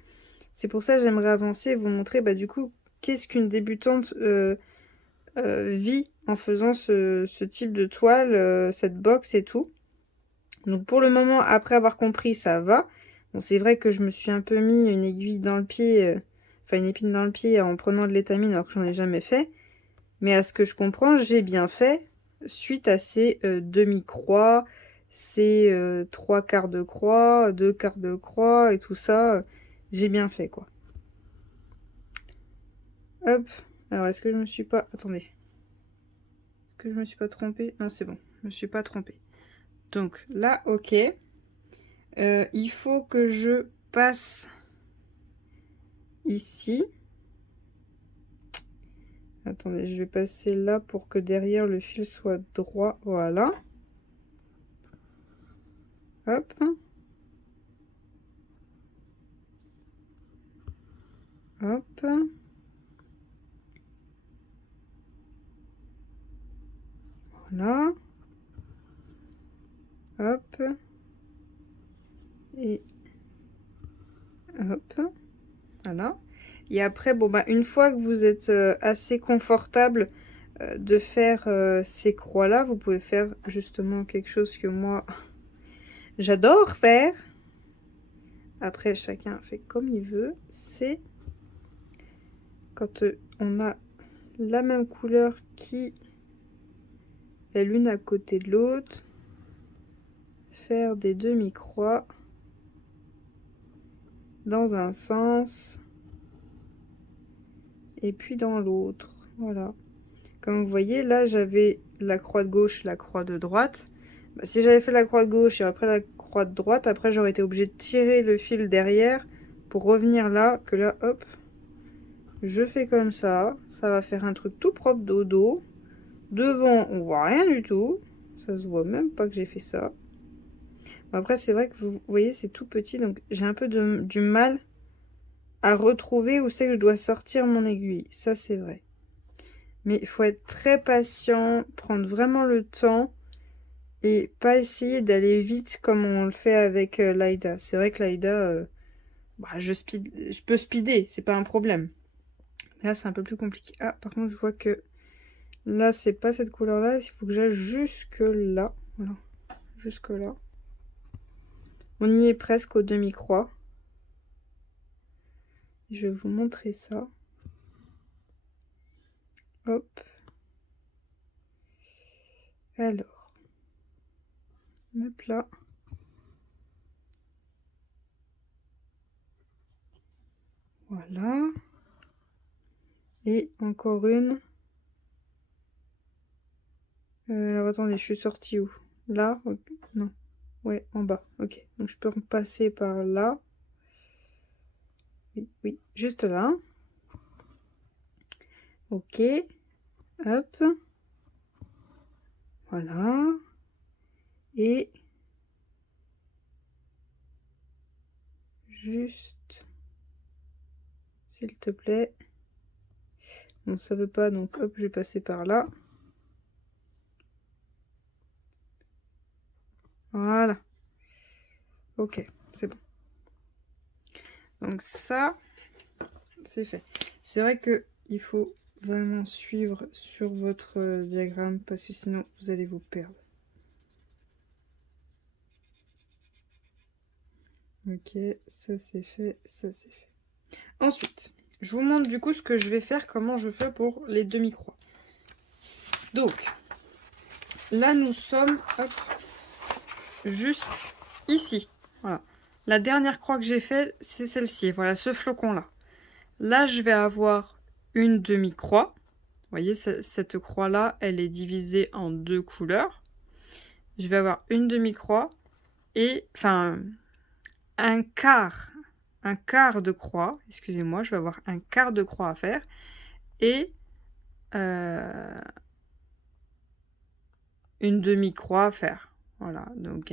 C'est pour ça que j'aimerais avancer et vous montrer, du coup, qu'est-ce qu'une débutante vit en faisant ce type de toile, cette box et tout. Donc pour le moment, après avoir compris, ça va. Bon, c'est vrai que je me suis un peu mis une aiguille dans le pied, enfin une épine dans le pied en prenant de l'étamine alors que j'en ai jamais fait. Mais à ce que je comprends, j'ai bien fait suite à ces demi-croix, ces 3 quarts de croix, 2 quarts de croix et tout ça. J'ai bien fait, quoi. Hop. Alors, est-ce que je me suis pas... Attendez. Est-ce que je me suis pas trompée? Non, c'est bon. Je me suis pas trompée. Donc, là, ok. Il faut que je passe ici. Attendez, je vais passer là pour que derrière le fil soit droit. Voilà. Hop. Hop. Voilà. Hop. Et hop. Voilà. Et après, bon, une fois que vous êtes assez confortable de faire ces croix-là, vous pouvez faire justement quelque chose que moi, j'adore faire. après chacun fait comme il veut, c'est quand on a la même couleur qui est l'une à côté de l'autre, faire des demi-croix dans un sens et puis dans l'autre. Voilà. Comme vous voyez, là j'avais la croix de gauche, la croix de droite. Bah, si j'avais fait la croix de gauche et après la croix de droite, après j'aurais été obligée de tirer le fil derrière pour revenir là, que là, hop, je fais comme ça. Ça va faire un truc tout propre dodo. Devant, on voit rien du tout. Ça se voit même pas que j'ai fait ça. Après, c'est vrai que vous voyez, c'est tout petit, donc j'ai un peu du mal à retrouver où c'est que je dois sortir mon aiguille. Ça, c'est vrai. Mais il faut être très patient, prendre vraiment le temps et pas essayer d'aller vite comme on le fait avec l'Aïda. C'est vrai que l'Aïda, bah, je peux speeder, c'est pas un problème. Là, c'est un peu plus compliqué. Ah, par contre, je vois que là, c'est pas cette couleur-là. Il faut que j'aille jusque là. Voilà, jusque là. On y est presque aux demi-croix. Je vais vous montrer ça. Hop. Alors. Hop là. Voilà. Et encore une. Alors attendez, je suis sortie où? Là? Okay. Non. Ouais, en bas. Ok. Donc je peux repasser par là. Oui, oui. Juste là. Ok. Hop. Voilà. Et juste, s'il te plaît. Bon, ça veut pas, donc hop, je vais passer par là. Voilà. Ok, c'est bon. Donc ça, c'est fait. C'est vrai que il faut vraiment suivre sur votre diagramme parce que sinon vous allez vous perdre. Ok, ça c'est fait, ça c'est fait. Ensuite, je vous montre du coup ce que je vais faire, comment je fais pour les demi-croix. Donc, là nous sommes, hop, juste ici. Voilà. La dernière croix que j'ai faite, c'est celle-ci. Voilà, ce flocon-là. Là, je vais avoir une demi-croix. Vous voyez, cette croix-là, elle est divisée en deux couleurs. Je vais avoir une demi-croix et, enfin, un quart de croix. Excusez-moi, je vais avoir un quart de croix à faire. Et une demi-croix à faire. Voilà, donc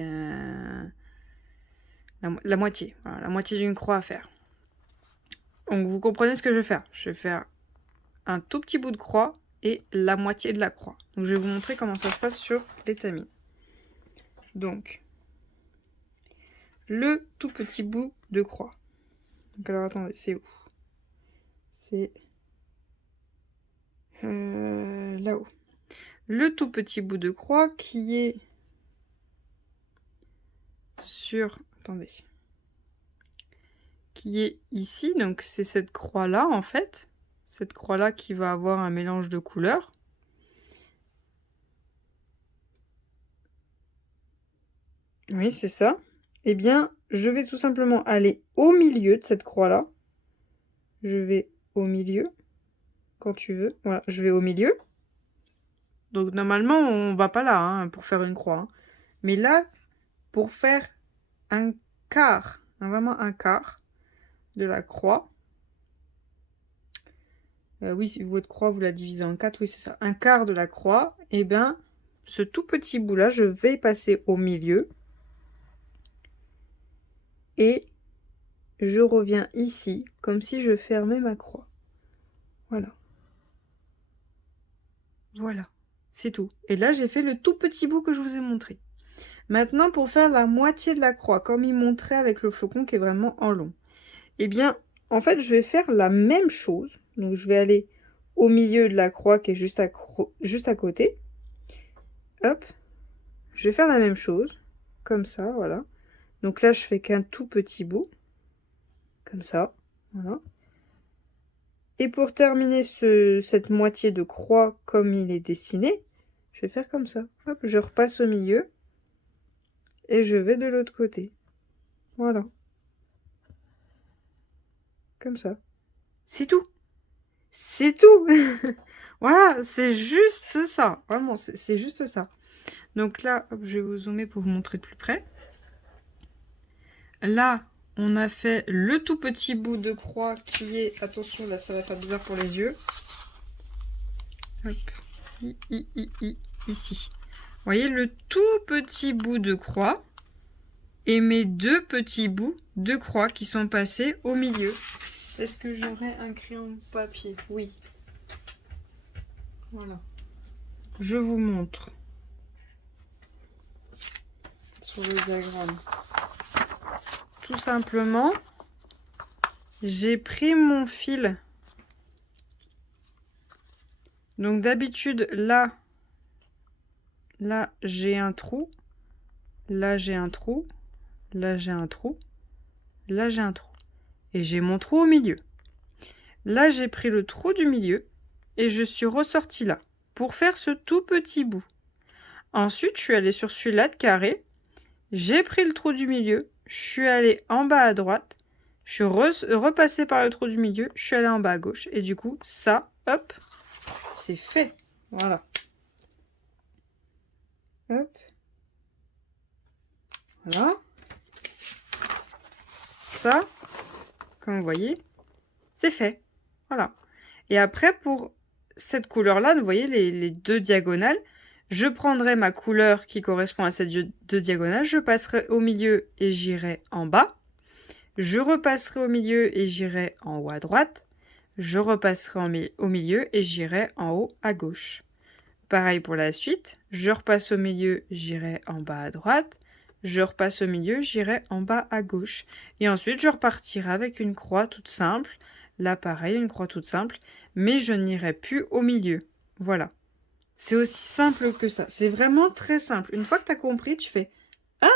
la moitié. Voilà, la moitié d'une croix à faire. Donc vous comprenez ce que je vais faire. Je vais faire un tout petit bout de croix et la moitié de la croix. Donc je vais vous montrer comment ça se passe sur l'étamine. Donc, le tout petit bout de croix. Donc alors attendez, c'est où? C'est là-haut. Le tout petit bout de croix qui est sur... Attendez. Qui est ici, donc c'est cette croix-là en fait. Cette croix-là qui va avoir un mélange de couleurs. Oui, c'est ça. Eh bien, je vais tout simplement aller au milieu de cette croix-là. Je vais au milieu, quand tu veux. Voilà, je vais au milieu. Donc normalement, on va pas là hein, pour faire une croix. Hein. Mais là, pour faire un quart, hein, vraiment un quart de la croix. Oui, si votre croix, vous la divisez en 4, oui, c'est ça. Un quart de la croix, et bien, ce tout petit bout-là, je vais passer au milieu. Et je reviens ici, comme si je fermais ma croix. Voilà. Voilà, c'est tout. Et là, j'ai fait le tout petit bout que je vous ai montré. Maintenant, pour faire la moitié de la croix, comme il montrait avec le flocon qui est vraiment en long. Eh bien, en fait, je vais faire la même chose. Donc, je vais aller au milieu de la croix qui est juste à côté. Hop. Je vais faire la même chose. Comme ça, voilà. Donc là, je fais qu'un tout petit bout. comme ça, voilà. Et pour terminer cette moitié de croix comme il est dessiné, je vais faire comme ça. Hop, je repasse au milieu et je vais de l'autre côté. Voilà. Comme ça. C'est tout. C'est tout. Voilà, c'est juste ça. Vraiment, c'est juste ça. Donc là, hop, je vais vous zoomer pour vous montrer de plus près. Là, on a fait le tout petit bout de croix qui est... Attention, là, ça va faire bizarre pour les yeux. Hop. Ici. Vous voyez le tout petit bout de croix et mes deux petits bouts de croix qui sont passés au milieu. Est-ce que j'aurai un crayon papier? Oui. Voilà. Je vous montre. Sur le diagramme. Tout simplement, j'ai pris mon fil. Donc d'habitude, là j'ai un trou. Là j'ai un trou. Là j'ai un trou. Là j'ai un trou. Et j'ai mon trou au milieu. Là j'ai pris le trou du milieu. Et je suis ressortie là. Pour faire ce tout petit bout. Ensuite, je suis allée sur celui-là de carré. J'ai pris le trou du milieu. Je suis allée en bas à droite. Je suis repassée par le trou du milieu. Je suis allée en bas à gauche. Et du coup, ça, hop, c'est fait. Voilà. Hop. Voilà. Ça, comme vous voyez, c'est fait. Voilà. Et après, pour cette couleur-là, vous voyez les deux diagonales, je prendrai ma couleur qui correspond à ces deux diagonales, je passerai au milieu et j'irai en bas. Je repasserai au milieu et j'irai en haut à droite. Je repasserai au milieu et j'irai en haut à gauche. Pareil pour la suite. Je repasse au milieu, j'irai en bas à droite. Je repasse au milieu, j'irai en bas à gauche. Et ensuite, je repartirai avec une croix toute simple. Là, pareil, une croix toute simple. Mais je n'irai plus au milieu. Voilà. C'est aussi simple que ça. C'est vraiment très simple. Une fois que tu as compris, tu fais « Ah,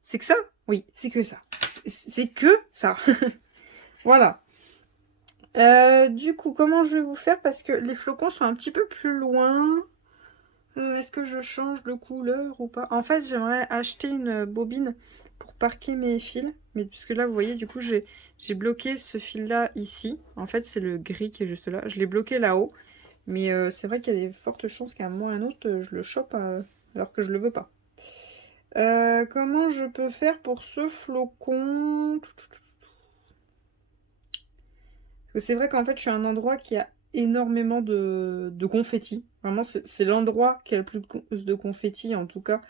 c'est que ça ?» Oui, c'est que ça. C'est que ça. Voilà. Du coup, comment je vais vous faire? Parce que les flocons sont un petit peu plus loin. Est-ce que je change de couleur ou pas? En fait, j'aimerais acheter une bobine pour parquer mes fils. Mais puisque là, vous voyez, du coup, j'ai bloqué ce fil-là ici. En fait, c'est le gris qui est juste là. Je l'ai bloqué là-haut. Mais c'est vrai qu'il y a des fortes chances qu'à un moment ou à un autre, je le chope alors que je le veux pas. Comment je peux faire pour ce flocon? Parce que c'est vrai qu'en fait, je suis à un endroit qui a énormément de confettis. Vraiment, c'est l'endroit qui a le plus de confettis, en tout cas,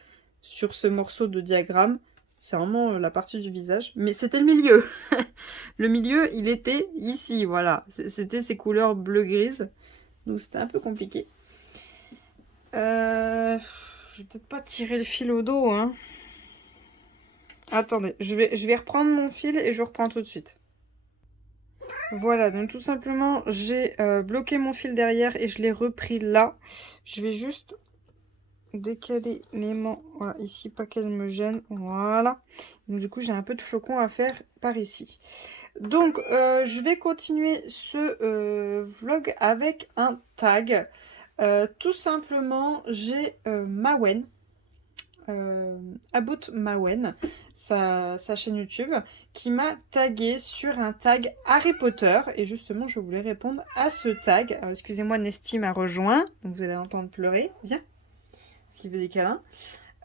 sur ce morceau de diagramme. C'est vraiment la partie du visage. Mais c'était le milieu. Le milieu, il était ici, voilà. C'était ces couleurs bleu-grise. Donc, c'était un peu compliqué. Je vais peut-être pas tirer le fil au dos, hein. Attendez, je vais reprendre mon fil et je reprends tout de suite. Voilà, donc tout simplement, j'ai bloqué mon fil derrière et je l'ai repris là. Je vais juste décaler l'aimant, voilà, ici, pas qu'elle me gêne, voilà. Donc du coup, j'ai un peu de flocons à faire par ici. Donc, je vais continuer ce vlog avec un tag. Tout simplement, j'ai Mawen. About Mawen, sa chaîne YouTube, qui m'a tagué sur un tag Harry Potter. Et justement, je voulais répondre à ce tag. Excusez-moi, Nesty m'a rejoint. Donc vous allez entendre pleurer. Viens. Parce qu'il veut des câlins.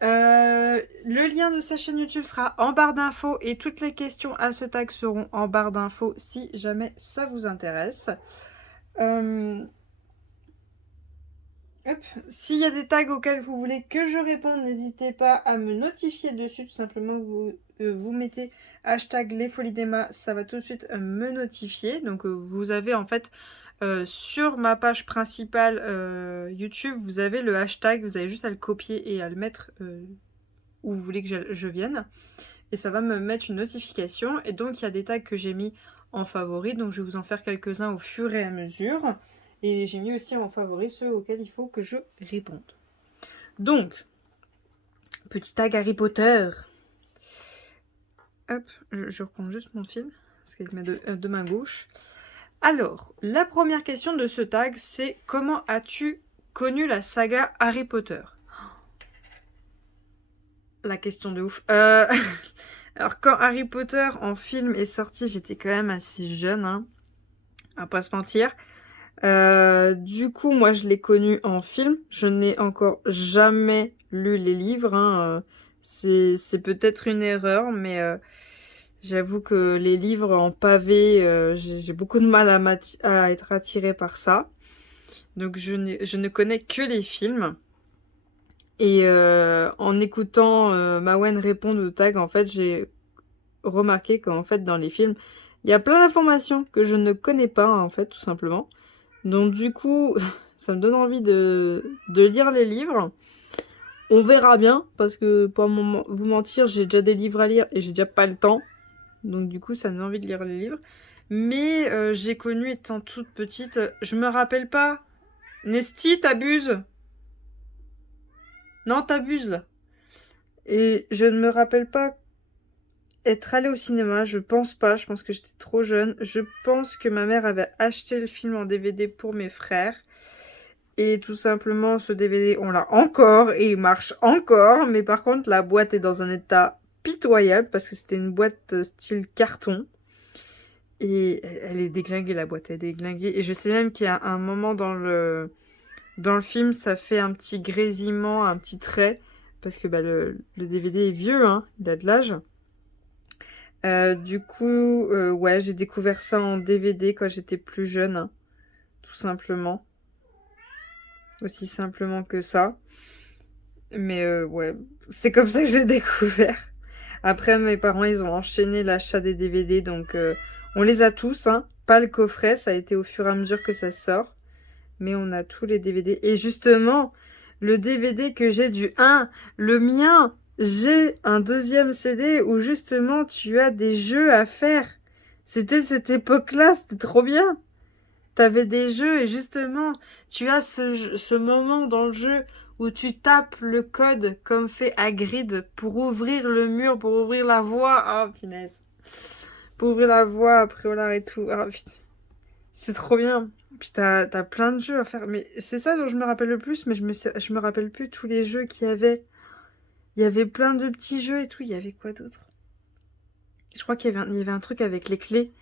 Le lien de sa chaîne YouTube sera en barre d'infos. Et toutes les questions à ce tag seront en barre d'infos si jamais ça vous intéresse. S'il y a des tags auxquels vous voulez que je réponde, n'hésitez pas à me notifier dessus. Tout simplement, vous mettez hashtag lesfoliesd'Emma, ça va tout de suite me notifier. Donc vous avez en fait sur ma page principale YouTube, vous avez le hashtag, vous avez juste à le copier et à le mettre où vous voulez que je vienne. Et ça va me mettre une notification. Et donc il y a des tags que j'ai mis en favori, donc je vais vous en faire quelques-uns au fur et à mesure. Et j'ai mis aussi en favori ceux auxquels il faut que je réponde. Donc, petit tag Harry Potter. Hop, je reprends juste mon fil. parce qu'avec mes deux mains gauches. Alors, la première question de ce tag, c'est comment as-tu connu la saga Harry Potter? La question de ouf. Alors, quand Harry Potter en film est sorti, j'étais quand même assez jeune, hein, à pas se mentir. Du coup, moi, je l'ai connu en film. Je n'ai encore jamais lu les livres, hein. C'est peut-être une erreur, mais j'avoue que les livres en pavé, j'ai beaucoup de mal à être attirée par ça. Donc, je ne connais que les films. Et en écoutant Mawen répondre au tag, en fait, j'ai remarqué qu'en fait, dans les films, il y a plein d'informations que je ne connais pas, en fait, tout simplement. Donc du coup, ça me donne envie de lire les livres. On verra bien, parce que pour vous mentir, j'ai déjà des livres à lire et j'ai déjà pas le temps. Donc du coup, ça me donne envie de lire les livres. Mais j'ai connu étant toute petite, je me rappelle pas. Nesty, t'abuses? Non, t'abuses là. Et je ne me rappelle pas être allée au cinéma, je pense pas, je pense que j'étais trop jeune. Je pense que ma mère avait acheté le film en DVD pour mes frères. Et tout simplement, ce DVD, on l'a encore et il marche encore. Mais par contre, la boîte est dans un état pitoyable parce que c'était une boîte style carton. Et elle est déglinguée, la boîte, elle est déglinguée. Et je sais même qu'il y a un moment dans le film, ça fait un petit grésillement, un petit trait. Parce que bah, le DVD est vieux, hein, il a de l'âge. Du coup, ouais, j'ai découvert ça en DVD quand j'étais plus jeune, hein, tout simplement. Aussi simplement que ça. Mais ouais, c'est comme ça que j'ai découvert. Après, mes parents, ils ont enchaîné l'achat des DVD, donc on les a tous, hein. Pas le coffret, ça a été au fur et à mesure que ça sort. Mais on a tous les DVD. Et justement, le DVD que j'ai du 1, le mien, j'ai un deuxième CD où justement tu as des jeux à faire. C'était cette époque-là, c'était trop bien. T'avais des jeux et justement, tu as ce moment dans le jeu où tu tapes le code comme fait Hagrid pour ouvrir le mur, pour ouvrir la voie. Ah, punaise. Pour ouvrir la voie après Polar et tout. Ah, putain. C'est trop bien. Puis t'as plein de jeux à faire. Mais c'est ça dont je me rappelle le plus, mais je me rappelle plus tous les jeux qu'il y avait. Il y avait plein de petits jeux et tout. Il y avait quoi d'autre? Je crois il y avait un truc avec les clés.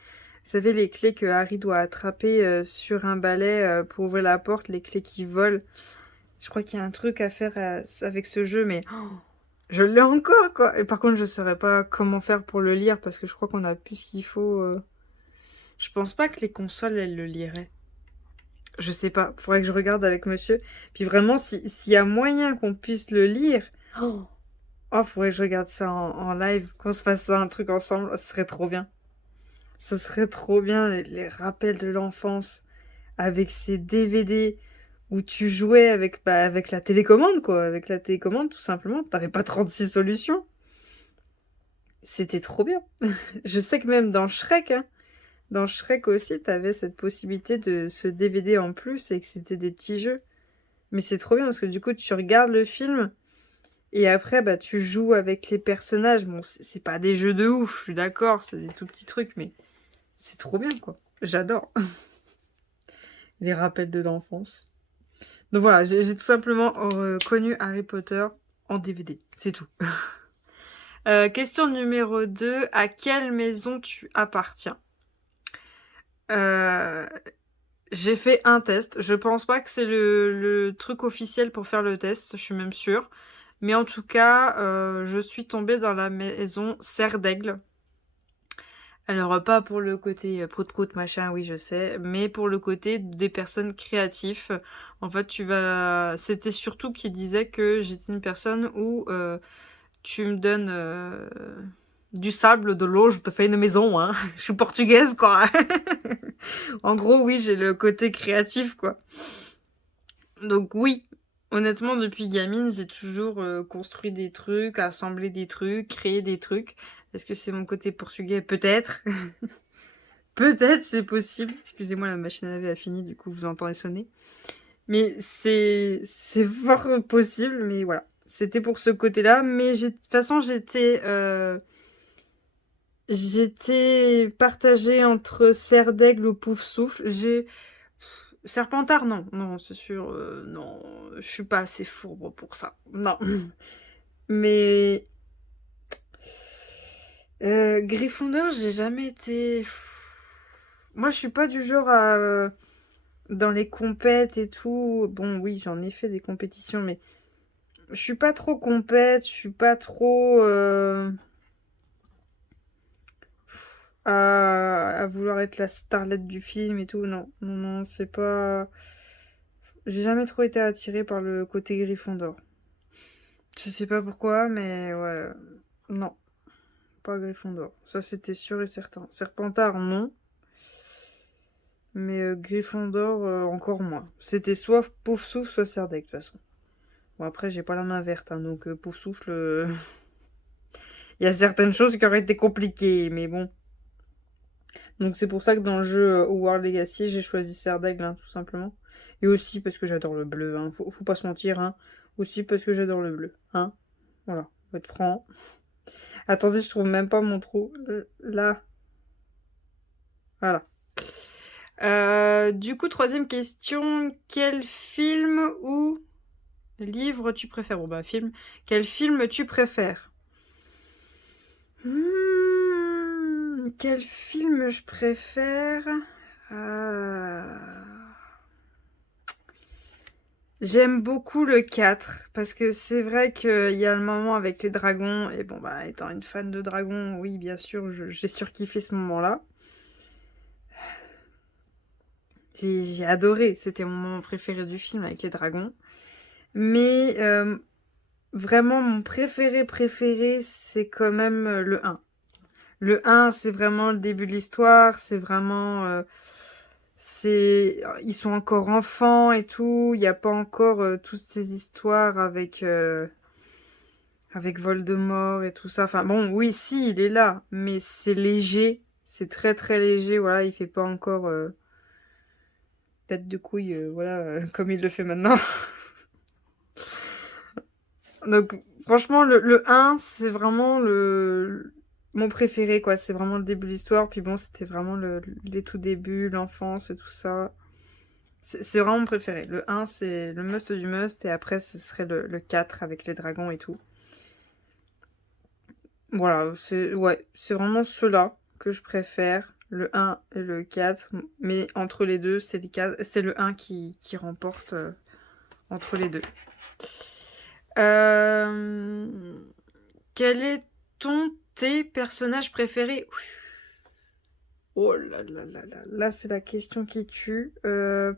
Vous savez, les clés que Harry doit attraper sur un balai pour ouvrir la porte, les clés qui volent. Je crois qu'il y a un truc à faire avec ce jeu, mais je l'ai encore, quoi. Et par contre, je ne saurais pas comment faire pour le lire, parce que je crois qu'on a plus ce qu'il faut. Je pense pas que les consoles, elles le liraient. Je sais pas, faudrait que je regarde avec monsieur. Puis vraiment, s'il y a moyen qu'on puisse le lire, faudrait que je regarde ça en live, qu'on se fasse ça, un truc ensemble, ce serait trop bien. Ce serait trop bien, les rappels de l'enfance, avec ces DVD où tu jouais avec, bah, avec la télécommande, quoi. Avec la télécommande, tout simplement. T'avais pas 36 solutions. C'était trop bien. Je sais que même dans Shrek, hein, dans Shrek aussi, t'avais cette possibilité de ce DVD en plus et que c'était des petits jeux. Mais c'est trop bien parce que du coup, tu regardes le film et après, bah, tu joues avec les personnages. Bon, c'est pas des jeux de ouf, je suis d'accord, c'est des tout petits trucs, mais c'est trop bien, quoi. J'adore. Les rappels de l'enfance. Donc voilà, j'ai tout simplement connu Harry Potter en DVD. C'est tout. Question numéro 2. À quelle maison tu appartiens? J'ai fait un test. Je pense pas que c'est le truc officiel pour faire le test. Je suis même sûre. Mais en tout cas, je suis tombée dans la maison Serre d'Aigle. Alors, pas pour le côté prout-prout, machin, oui, je sais, mais pour le côté des personnes créatives. En fait, c'était surtout qui disait que j'étais une personne où tu me donnes du sable, de l'eau, je te fais une maison, hein. Je suis portugaise, quoi. En gros, oui, j'ai le côté créatif, quoi. Donc oui, honnêtement, depuis gamine, j'ai toujours construit des trucs, assemblé des trucs, créé des trucs. Est-ce que c'est mon côté portugais? Peut-être. Peut-être, c'est possible. Excusez-moi, la machine à laver a fini, du coup, vous entendez sonner. Mais c'est fort possible, mais voilà. C'était pour ce côté-là. Mais de toute façon, J'étais partagée entre Serre d'Aigle ou Pouf Souffle. Serpentard, non. Non, c'est sûr. Non, je suis pas assez fourbe pour ça. Non. Mais Gryffondor, j'ai jamais été... Moi, je suis pas du genre à... dans les compètes et tout... Bon, oui, j'en ai fait des compétitions, mais... Je suis pas trop compète, je suis pas trop... à vouloir être la starlette du film et tout. Non, non, non, c'est pas... J'ai jamais trop été attirée par le côté Gryffondor. Je sais pas pourquoi, mais ouais... Non, pas Gryffondor. Ça, c'était sûr et certain. Serpentard, non. Mais Gryffondor, encore moins. C'était soit Poufsouffle, soit Serdaigle, de toute façon. Bon, après, j'ai pas la main verte, hein, donc Poufsouffle... Il y a certaines choses qui auraient été compliquées, mais bon. Donc c'est pour ça que dans le jeu Hogwarts Legacy, j'ai choisi Serdaigle, hein, tout simplement. Et aussi parce que j'adore le bleu, hein. Faut pas se mentir, hein. Aussi parce que j'adore le bleu, hein. Voilà, faut être franc. Attendez, je trouve même pas mon trou. Là. Voilà. Du coup, troisième question. Quel film ou livre tu préfères? Bon bah film. Quel film tu préfères? Quel film je préfère? J'aime beaucoup le 4 parce que c'est vrai qu'il y a le moment avec les dragons et bon bah étant une fan de dragons, oui bien sûr j'ai surkiffé ce moment-là. J'ai adoré, c'était mon moment préféré du film avec les dragons. Mais vraiment mon préféré c'est quand même le 1. Le 1 c'est vraiment le début de l'histoire, c'est vraiment... ils sont encore enfants et tout, il n'y a pas encore toutes ces histoires avec Voldemort et tout ça. Enfin bon, oui, si, il est là, mais c'est léger, c'est très très léger, voilà, il fait pas encore tête de couille, voilà, comme il le fait maintenant. Donc franchement, le 1, c'est vraiment mon préféré, quoi, c'est vraiment le début de l'histoire, puis bon, c'était vraiment les tout débuts, l'enfance et tout ça. C'est vraiment mon préféré. Le 1, c'est le must du must, et après, ce serait le 4 avec les dragons et tout. Voilà, c'est vraiment ceux-là que je préfère, le 1 et le 4. Mais entre les deux, c'est le 1 qui remporte entre les deux. Quel est tes personnages préférés? Oh là là là là, là c'est la question qui tue.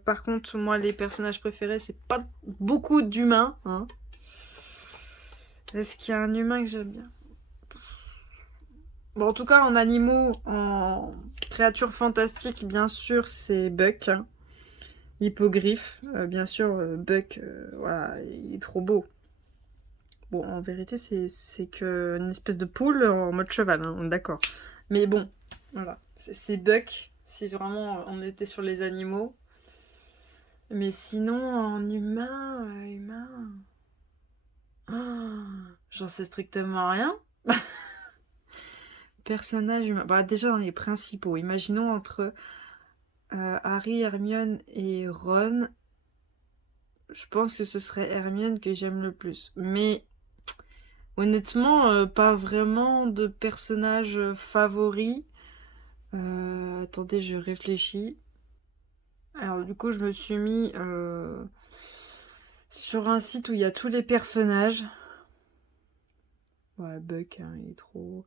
Par contre, moi, les personnages préférés, c'est pas beaucoup d'humains. Hein. Est-ce qu'il y a un humain que j'aime bien? Bon, en tout cas, en animaux, en créatures fantastiques, bien sûr, c'est Buck. Hein. Hippogriffe, bien sûr, Buck, voilà, il est trop beau. Bon, en vérité, c'est qu'une espèce de poule en mode cheval, hein, on est d'accord. Mais bon, voilà, c'est Buck, si vraiment on était sur les animaux. Mais sinon, en humain... Oh, j'en sais strictement rien. Personnage humain. Bah, déjà dans les principaux. Imaginons entre Harry, Hermione et Ron. Je pense que ce serait Hermione que j'aime le plus. Mais honnêtement, pas vraiment de personnage favori. Attendez, je réfléchis. Alors du coup, je me suis mis sur un site où il y a tous les personnages. Ouais, Buck, hein, il est trop...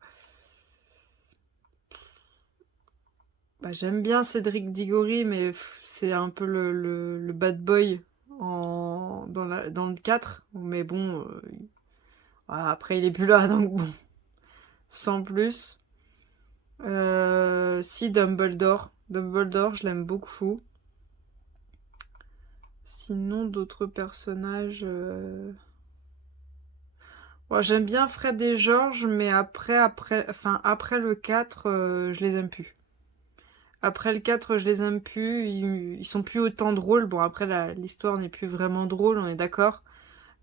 Bah, j'aime bien Cédric Diggory, mais c'est un peu le bad boy dans le 4. Mais bon, voilà, après il est plus là, donc bon, sans plus. Si, Dumbledore. Dumbledore, je l'aime beaucoup. Sinon, d'autres personnages... Bon, j'aime bien Fred et George, mais après le 4, je les aime plus. Après le 4, je les aime plus. Ils sont plus autant drôles. Bon, après, l'histoire n'est plus vraiment drôle, on est d'accord.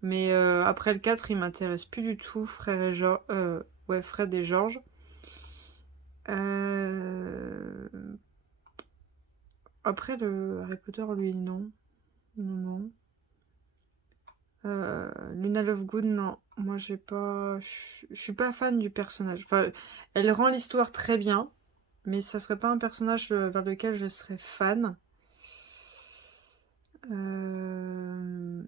Mais après le 4, ils m'intéressent plus du tout, Fred et George. Euh, Après, le Harry Potter, lui, non. Non, non. Luna Lovegood, non. Moi, j'ai pas... Je suis pas fan du personnage. Enfin, elle rend l'histoire très bien, mais ça serait pas un personnage vers lequel je serais fan. Euh...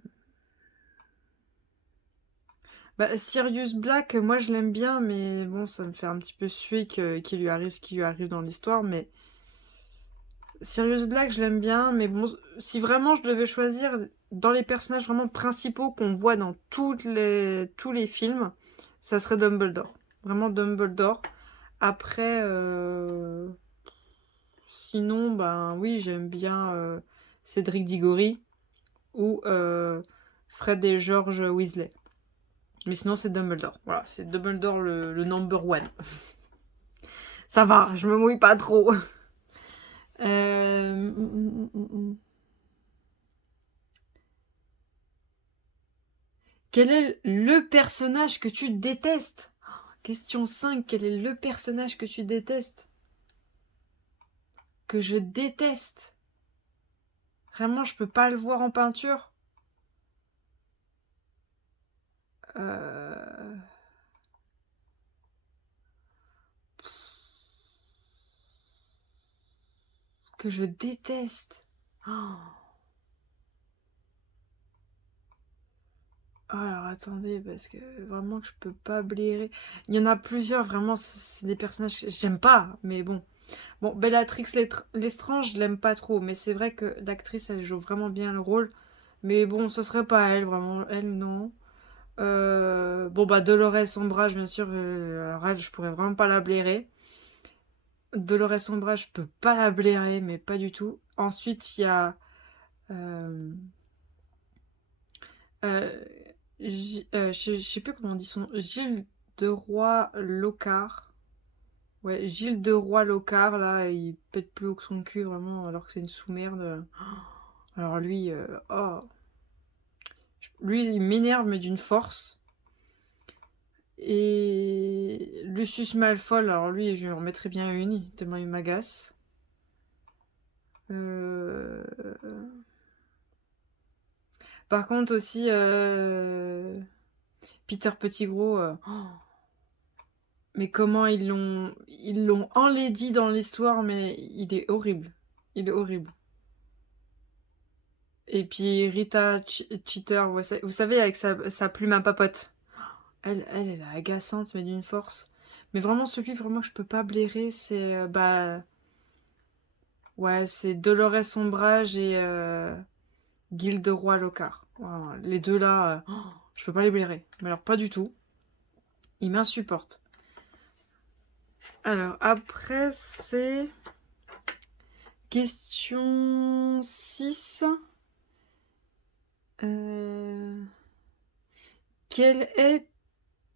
Bah, Sirius Black, moi, je l'aime bien, mais bon, ça me fait un petit peu suer qu'il lui arrive ce qui lui arrive dans l'histoire, mais... Sirius Black, je l'aime bien, mais bon, si vraiment je devais choisir dans les personnages vraiment principaux qu'on voit dans tous les films, ça serait Dumbledore. Vraiment Dumbledore. Après, sinon, ben oui, j'aime bien Cédric Diggory ou Fred et George Weasley. Mais sinon, c'est Dumbledore. Voilà, c'est Dumbledore le number one. Ça va, je me mouille pas trop. Euh... mm, mm, mm, mm. Quel est le personnage que tu détestes? Question 5. Quel est le personnage que tu détestes? Que je déteste. Vraiment, je peux pas le voir en peinture. Euh... Que je déteste. Oh. Alors attendez, parce que vraiment que je peux pas blairer. Il y en a plusieurs, vraiment, c'est des personnages que j'aime pas, mais bon. Bon, Bellatrix Lestrange, je l'aime pas trop, mais c'est vrai que l'actrice, elle joue vraiment bien le rôle. Mais bon, ce serait pas elle, vraiment. Elle, non. Bon, bah, Dolores Umbridge, bien sûr. Alors elle, je pourrais vraiment pas la blairer. Dolores Umbridge, je peux pas la blairer, mais pas du tout. Ensuite, il y a... euh, euh, je sais plus comment on dit son... Gilles de Roi Lockhart. Ouais, Gilles de Roi Lockhart, là, il pète plus haut que son cul, vraiment, alors que c'est une sous-merde. Alors lui, oh. Lui, il m'énerve, mais d'une force. Et Lucius Malfoy, alors lui, je lui en mettrais bien une, tellement il m'agace. Euh, Par contre aussi, Peter Pettigrew, mais comment ils l'ont enlaidi dans l'histoire, mais il est horrible. Il est horrible. Et puis Rita Cheater, ouais, vous savez, avec sa plume à papote. Elle est agaçante, mais d'une force. Mais vraiment, celui vraiment que je peux pas blairer, c'est bah ouais, c'est Dolores Umbridge et Gilderoy Lockhart. Voilà, les deux là, je peux pas les blairer. Mais alors pas du tout. Ils m'insupportent. Alors après, c'est question 6. Quelle est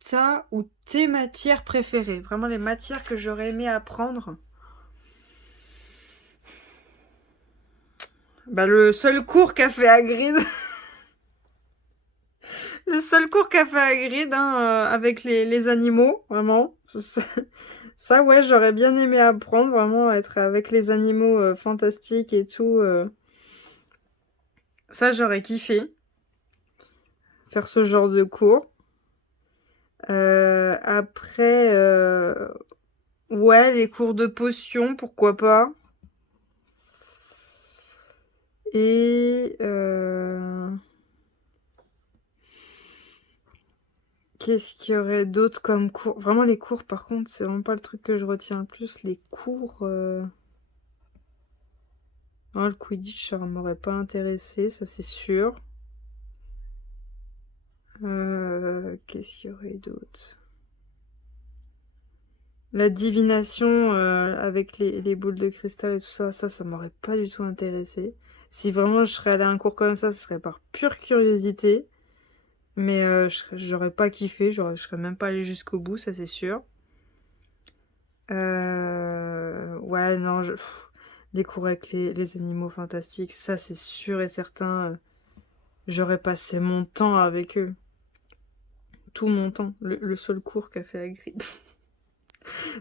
ta ou tes matières préférées? Vraiment les matières que j'aurais aimé apprendre. Bah le seul cours qu'a fait Hagrid. Le seul cours qu'a fait Hagrid, hein, avec les animaux, vraiment. Ça, ouais, j'aurais bien aimé apprendre, vraiment, être avec les animaux fantastiques et tout. Ça, j'aurais kiffé. Faire ce genre de cours. Après, ouais, les cours de potions, pourquoi pas. Et... qu'est-ce qu'il y aurait d'autre comme cours? Vraiment, les cours, par contre, c'est vraiment pas le truc que je retiens le plus. Les cours... Oh, le Quidditch, ça m'aurait pas intéressé, ça c'est sûr. Qu'est-ce qu'il y aurait d'autre? La divination avec les boules de cristal et tout ça, ça m'aurait pas du tout intéressé. Si vraiment je serais allée à un cours comme ça, ce serait par pure curiosité. Mais j'aurais pas kiffé, je serais même pas allée jusqu'au bout, ça c'est sûr. Ouais, non, les cours avec les animaux fantastiques, ça c'est sûr et certain. J'aurais passé mon temps avec eux. Tout mon temps. Le seul cours qu'a fait Hagrid.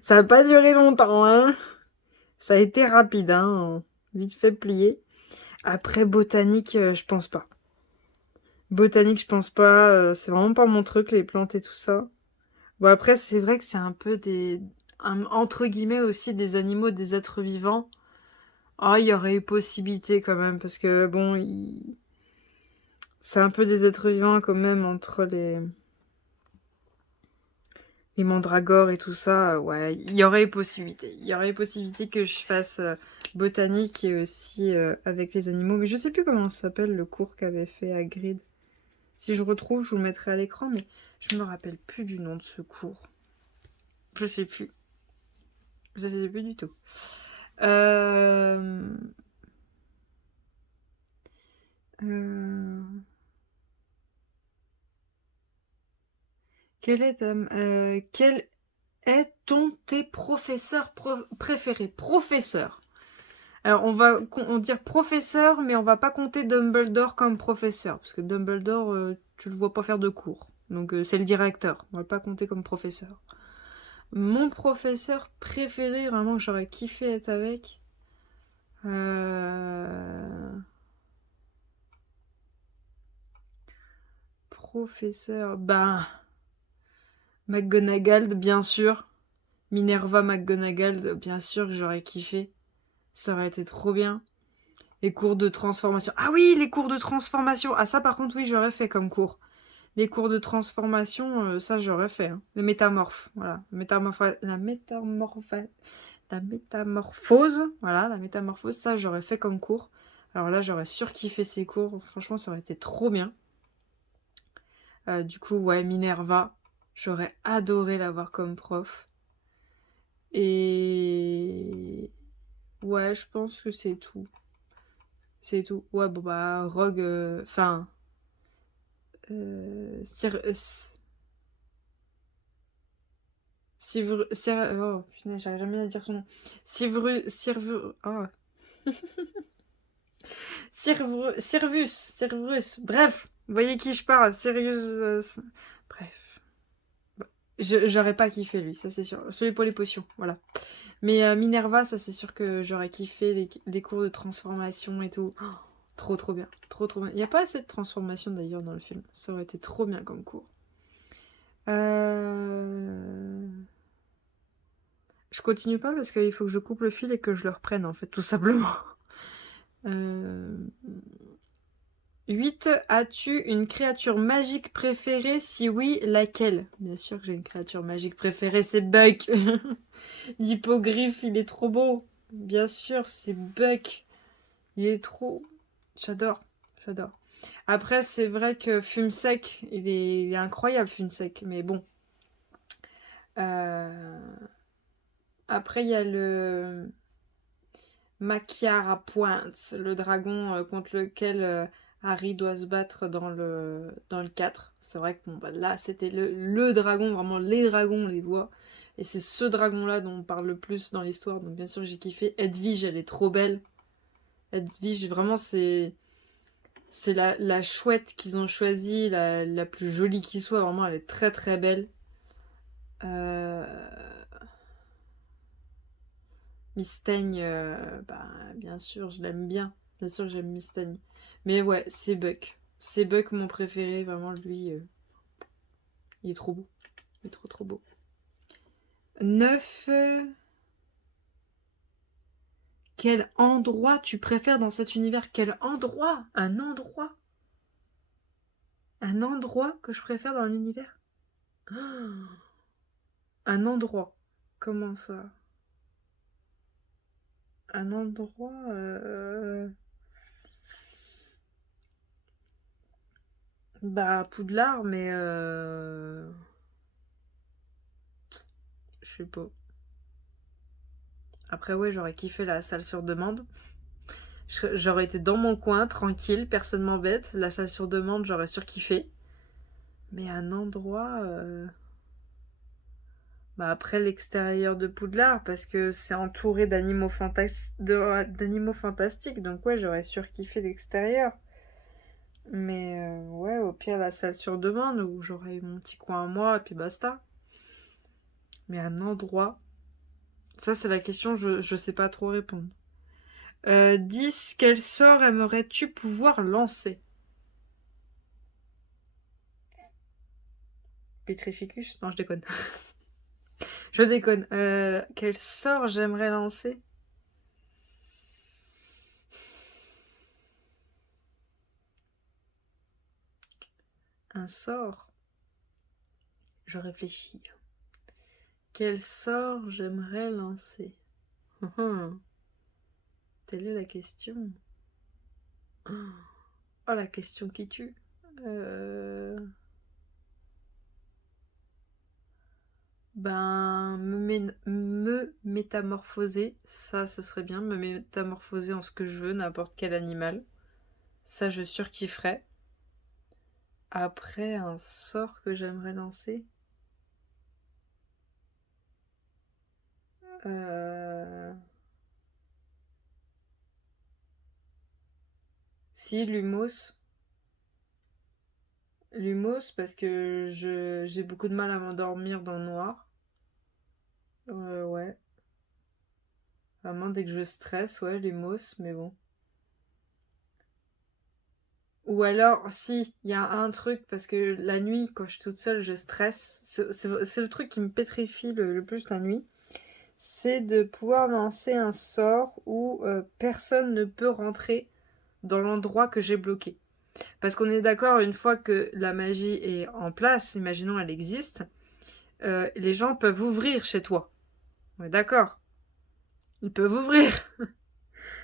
Ça n'a pas duré longtemps, hein. Ça a été rapide, hein. Vite fait plié. Après, botanique, je pense pas. Botanique, je pense pas. C'est vraiment pas mon truc, les plantes et tout ça. Bon, après, c'est vrai que c'est un peu entre guillemets aussi des animaux, des êtres vivants. Ah, il y aurait eu possibilité quand même, parce que bon, c'est un peu des êtres vivants quand même entre les mandragores et tout ça. Ouais, il y aurait eu possibilité. Il y aurait eu possibilité que je fasse botanique et aussi avec les animaux. Mais je sais plus comment ça s'appelle le cours qu'avait fait Hagrid. Si je retrouve, je vous le mettrai à l'écran, mais je me rappelle plus du nom de ce cours. Je sais plus. Je sais plus du tout. Euh... euh, Quel est tes professeurs préférés? Professeur. Alors on dire professeur, mais on va pas compter Dumbledore comme professeur, parce que Dumbledore, tu le vois pas faire de cours. Donc c'est le directeur, on va pas compter comme professeur. Mon professeur préféré, vraiment, que j'aurais kiffé être avec. Professeur, bah McGonagall, bien sûr. Minerva McGonagall, bien sûr que j'aurais kiffé. Ça aurait été trop bien. Les cours de transformation. Ah oui, les cours de transformation. Ah ça par contre oui, j'aurais fait comme cours. Les cours de transformation, ça j'aurais fait. Hein. Les métamorphes, voilà. La métamorphose, voilà, la métamorphose, ça j'aurais fait comme cours. Alors là, j'aurais surkiffé ces cours. Franchement, ça aurait été trop bien. Du coup, ouais, Minerva, j'aurais adoré l'avoir comme prof. Et ouais, je pense que c'est tout. C'est tout. Ouais, bon bah, Rogue, enfin, oh, punaise, j'arrive jamais à dire son nom. Oh. Sirvus. Bref, vous voyez qui je parle. Sirius. Bref. J'aurais pas kiffé lui, ça c'est sûr. Celui pour les potions, voilà. Mais Minerva, ça c'est sûr que j'aurais kiffé les cours de transformation et tout. Oh, trop bien. Trop bien. Il n'y a pas assez de transformation d'ailleurs dans le film. Ça aurait été trop bien comme cours. Je continue pas parce qu'il faut que je coupe le fil et que je le reprenne en fait, tout simplement. 8. As-tu une créature magique préférée? Si oui, laquelle? Bien sûr que j'ai une créature magique préférée, c'est Buck. L'hippogriffe, il est trop beau. Bien sûr, c'est Buck. Il est trop... J'adore. Après, c'est vrai que Fumsec, il est incroyable, Fumsec. Mais bon. Après, il y a le... Machiar à pointe, le dragon contre lequel Harry doit se battre dans le 4. C'est vrai que bon, bah, là, c'était le dragon, vraiment les dragons, on les voit. Et c'est ce dragon-là dont on parle le plus dans l'histoire. Donc bien sûr, j'ai kiffé. Edwige, elle est trop belle. Edwige, vraiment, c'est la chouette qu'ils ont choisie, la plus jolie qui soit. Vraiment, elle est très très belle. Mystaigne, bah, bien sûr, je l'aime bien. Bien sûr que j'aime Mystaigne. Mais ouais, c'est Buck. C'est Buck mon préféré, vraiment, lui, il est trop beau. Il est trop beau. 9. Quel endroit tu préfères dans cet univers? Quel endroit? Un endroit? Un endroit que je préfère dans l'univers? Un endroit. Comment ça? Un endroit... Bah, Poudlard, mais... Je sais pas. Après, ouais, j'aurais kiffé la salle sur demande. J'aurais été dans mon coin, tranquille, personne m'embête. La salle sur demande, j'aurais surkiffé. Mais un endroit... Bah après l'extérieur de Poudlard, parce que c'est entouré d'animaux fantastiques. Donc ouais, j'aurais surkiffé l'extérieur. Mais ouais, au pire, la salle sur demande, où j'aurais eu mon petit coin à moi, et puis basta. Mais un endroit... Ça, c'est la question, je sais pas trop répondre. 10. Quel sort aimerais-tu pouvoir lancer? Petrificus? Non, je déconne. Je déconne. Quel sort j'aimerais lancer? Un sort? Je réfléchis. Quel sort j'aimerais lancer? Telle est la question. Oh, la question qui tue. Ben, me métamorphoser, ça, ce serait bien. Me métamorphoser en ce que je veux, n'importe quel animal. Ça, je surkifferais. Après, un sort que j'aimerais lancer. Si, Lumos. Lumos, parce que j'ai beaucoup de mal à m'endormir dans le noir. Ouais. Vraiment, dès que je stresse, ouais, Lumos, mais bon. Ou alors, si, il y a un truc, parce que la nuit, quand je suis toute seule, je stresse. C'est le truc qui me pétrifie le plus la nuit. C'est de pouvoir lancer un sort où personne ne peut rentrer dans l'endroit que j'ai bloqué. Parce qu'on est d'accord, une fois que la magie est en place, imaginons elle existe, les gens peuvent ouvrir chez toi. On est d'accord? Ils peuvent ouvrir.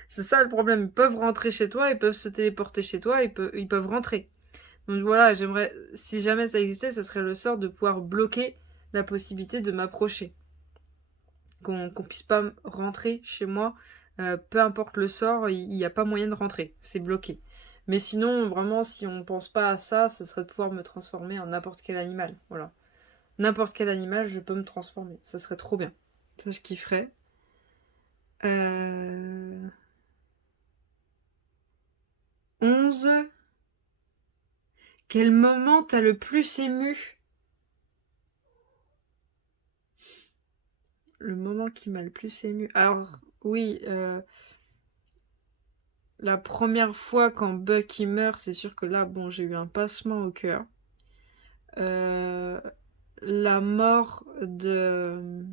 C'est ça le problème. Ils peuvent rentrer chez toi, ils peuvent se téléporter chez toi, ils peuvent rentrer. Donc voilà, j'aimerais, si jamais ça existait, ce serait le sort de pouvoir bloquer la possibilité de m'approcher. Qu'on puisse pas rentrer chez moi, peu importe le sort, il n'y a pas moyen de rentrer, c'est bloqué. Mais sinon, vraiment, si on pense pas à ça, ce serait de pouvoir me transformer en n'importe quel animal. Voilà. N'importe quel animal, je peux me transformer. Ça serait trop bien. Ça, je kifferais. 11. Quel moment t'as le plus ému? Le moment qui m'a le plus ému. Alors, oui, la première fois quand Bucky meurt, c'est sûr que là, bon, j'ai eu un passement au cœur. La mort de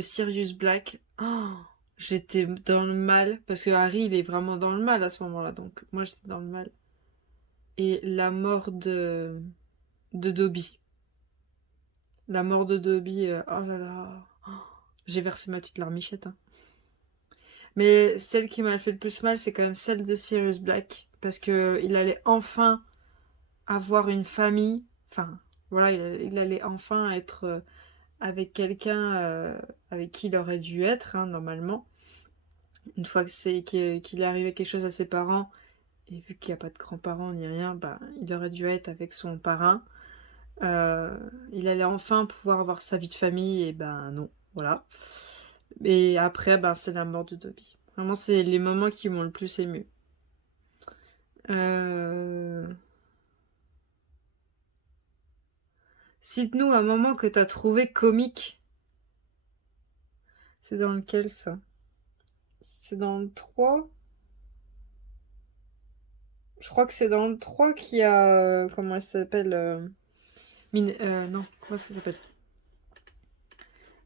Sirius Black. Oh, j'étais dans le mal. Parce que Harry, il est vraiment dans le mal à ce moment-là. Donc, moi, j'étais dans le mal. Et la mort de Dobby. La mort de Dobby. Oh là là. Oh, j'ai versé ma petite larmichette. Hein. Mais celle qui m'a fait le plus mal, c'est quand même celle de Sirius Black. Parce que il allait enfin avoir une famille. Enfin, voilà, il allait enfin être avec quelqu'un avec qui il aurait dû être, hein, normalement. Une fois qu'il est arrivé quelque chose à ses parents, et vu qu'il n'y a pas de grands-parents ni rien, bah, il aurait dû être avec son parrain. Euh, il allait enfin pouvoir avoir sa vie de famille, et ben non, voilà. Et après, ben, c'est la mort de Dobby. Vraiment, c'est les moments qui m'ont le plus ému. Euh... Cite-nous un moment que t'as trouvé comique. C'est dans lequel ça? C'est dans le 3. Je crois que c'est dans le 3 qu'il y a... comment elle s'appelle non, comment ça s'appelle?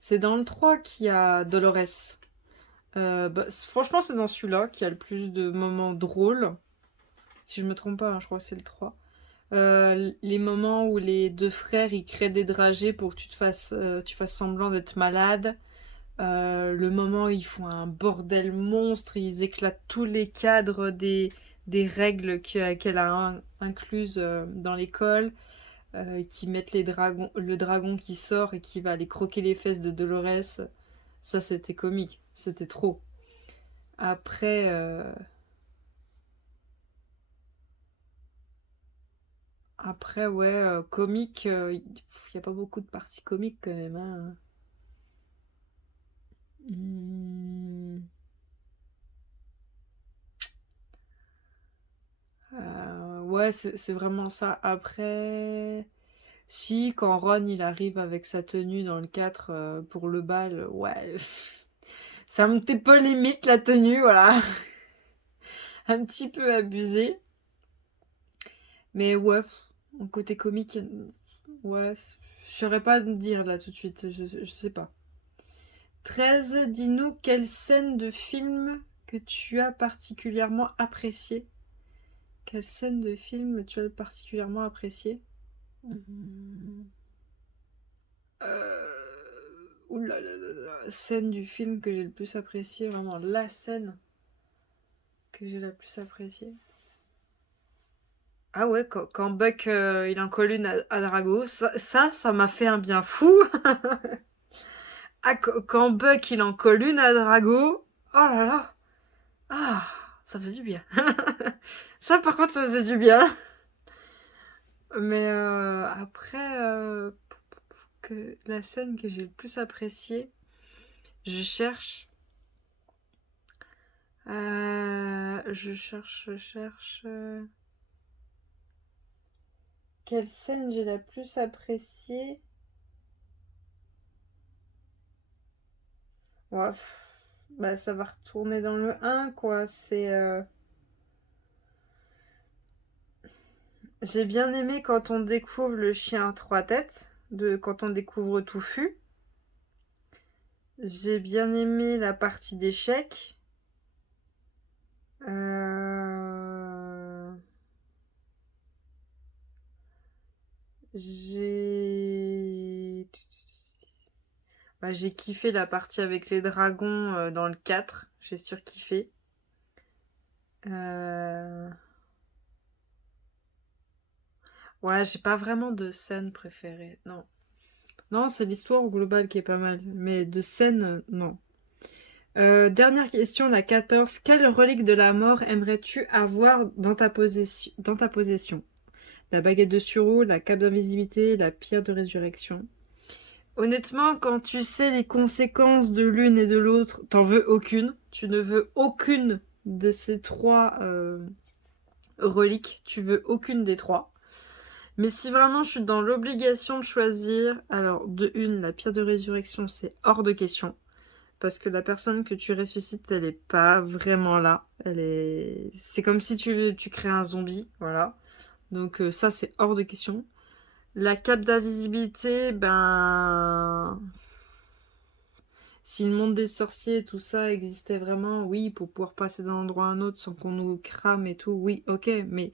C'est dans le 3 qu'il y a Dolores. Bah, franchement, c'est dans celui-là qu'il y a le plus de moments drôles. Si je me trompe pas, hein, je crois que c'est le 3. Les moments où les deux frères ils créent des dragées pour que tu fasses semblant d'être malade. Le moment où ils font un bordel monstre, ils éclatent tous les cadres des règles qu'elle a incluses dans l'école, qui mettent le dragon qui sort et qui va aller croquer les fesses de Dolores. Ça, c'était comique, c'était trop. Après, ouais, comique, il n'y a pas beaucoup de parties comiques quand même. Hein. Hmm. Ouais, c'est vraiment ça. Après, Si, quand Ron il arrive avec sa tenue dans le 4 pour le bal, ouais. C'est un petit peu limite la tenue, voilà. Un petit peu abusé. Mais ouais, mon côté comique, ouais, je saurais pas dire là tout de suite, je sais pas. 13, dis-nous quelle scène de film que tu as particulièrement appréciée. Quelle scène de film tu as particulièrement appréciée? Ouh là là là là. Scène du film que j'ai le plus appréciée, vraiment la scène que j'ai la plus appréciée. Ah ouais, quand Buck il en colle une à Drago, ça m'a fait un bien fou. Ah, quand Buck il en colle une à Drago, oh là là, ah, ça faisait du bien. Ça par contre, ça faisait du bien. Mais après, la scène que j'ai le plus appréciée, je cherche. Je cherche. Quelle scène j'ai la plus appréciée? Ouais, bah ça va retourner dans le 1, quoi. J'ai bien aimé quand on découvre le chien à 3 têtes, quand on découvre Touffu. J'ai bien aimé la partie d'échecs. Euh, J'ai... Bah, j'ai kiffé la partie avec les dragons dans le 4. J'ai surkiffé. Euh... Ouais, j'ai pas vraiment de scène préférée. Non. Non, c'est l'histoire au global qui est pas mal. Mais de scène, non. Dernière question, la 14. Quelle relique de la mort aimerais-tu avoir dans ta possession? La baguette de Suro, la cape d'invisibilité, la pierre de résurrection. Honnêtement, quand tu sais les conséquences de l'une et de l'autre, t'en veux aucune. Tu ne veux aucune de ces 3 reliques. Tu veux aucune des 3. Mais si vraiment je suis dans l'obligation de choisir, alors de une, la pierre de résurrection, c'est hors de question. Parce que la personne que tu ressuscites, elle est pas vraiment là. C'est comme si tu crées un zombie, voilà. Donc ça, c'est hors de question. La cape d'invisibilité, ben... Si le monde des sorciers et tout ça existait vraiment, oui, pour pouvoir passer d'un endroit à un autre sans qu'on nous crame et tout, oui, ok, mais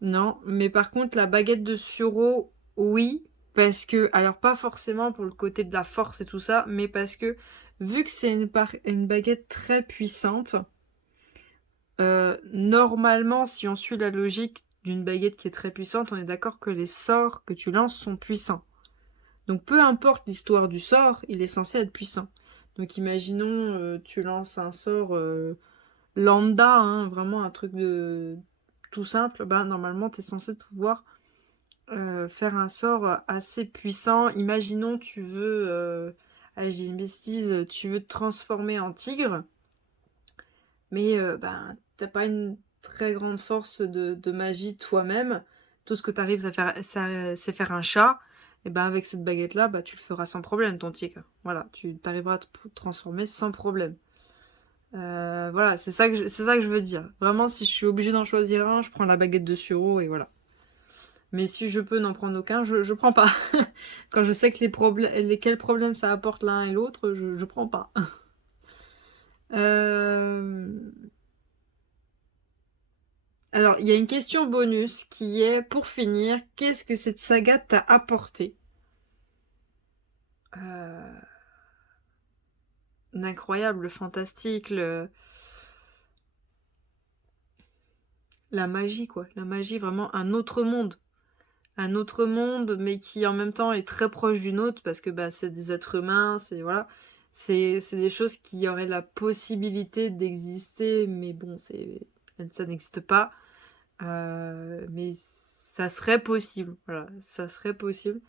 non. Mais par contre, la baguette de Suro, oui, parce que, alors pas forcément pour le côté de la force et tout ça, mais parce que, vu que c'est une baguette très puissante, normalement, si on suit la logique d'une baguette qui est très puissante, on est d'accord que les sorts que tu lances sont puissants. Donc peu importe l'histoire du sort, il est censé être puissant. Donc imaginons, tu lances un sort lambda, hein, vraiment un truc de tout simple, bah normalement tu es censé pouvoir faire un sort assez puissant. Imaginons tu veux, j'ai une bêtise, tu veux te transformer en tigre, mais ben t'as pas une très grande force de magie toi-même. Tout ce que tu arrives à faire, c'est faire un chat. Et ben avec cette baguette là, bah, tu le feras sans problème ton tigre. Voilà, tu t'arriveras à te transformer sans problème. Voilà, c'est ça que je veux dire. Vraiment, si je suis obligée d'en choisir un, je prends la baguette de Suro et voilà. Mais si je peux n'en prendre aucun, je prends pas. Quand je sais que quels problèmes ça apporte l'un et l'autre, je prends pas. Euh, Alors, il y a une question bonus qui est, pour finir, qu'est-ce que cette saga t'a apporté? Euh, L'incroyable, le fantastique, la magie, quoi. La magie, vraiment un autre monde. Un autre monde, mais qui en même temps est très proche du nôtre, parce que bah, c'est des êtres humains, c'est voilà. C'est des choses qui auraient la possibilité d'exister, mais bon, ça n'existe pas. Mais ça serait possible, voilà, ça serait possible.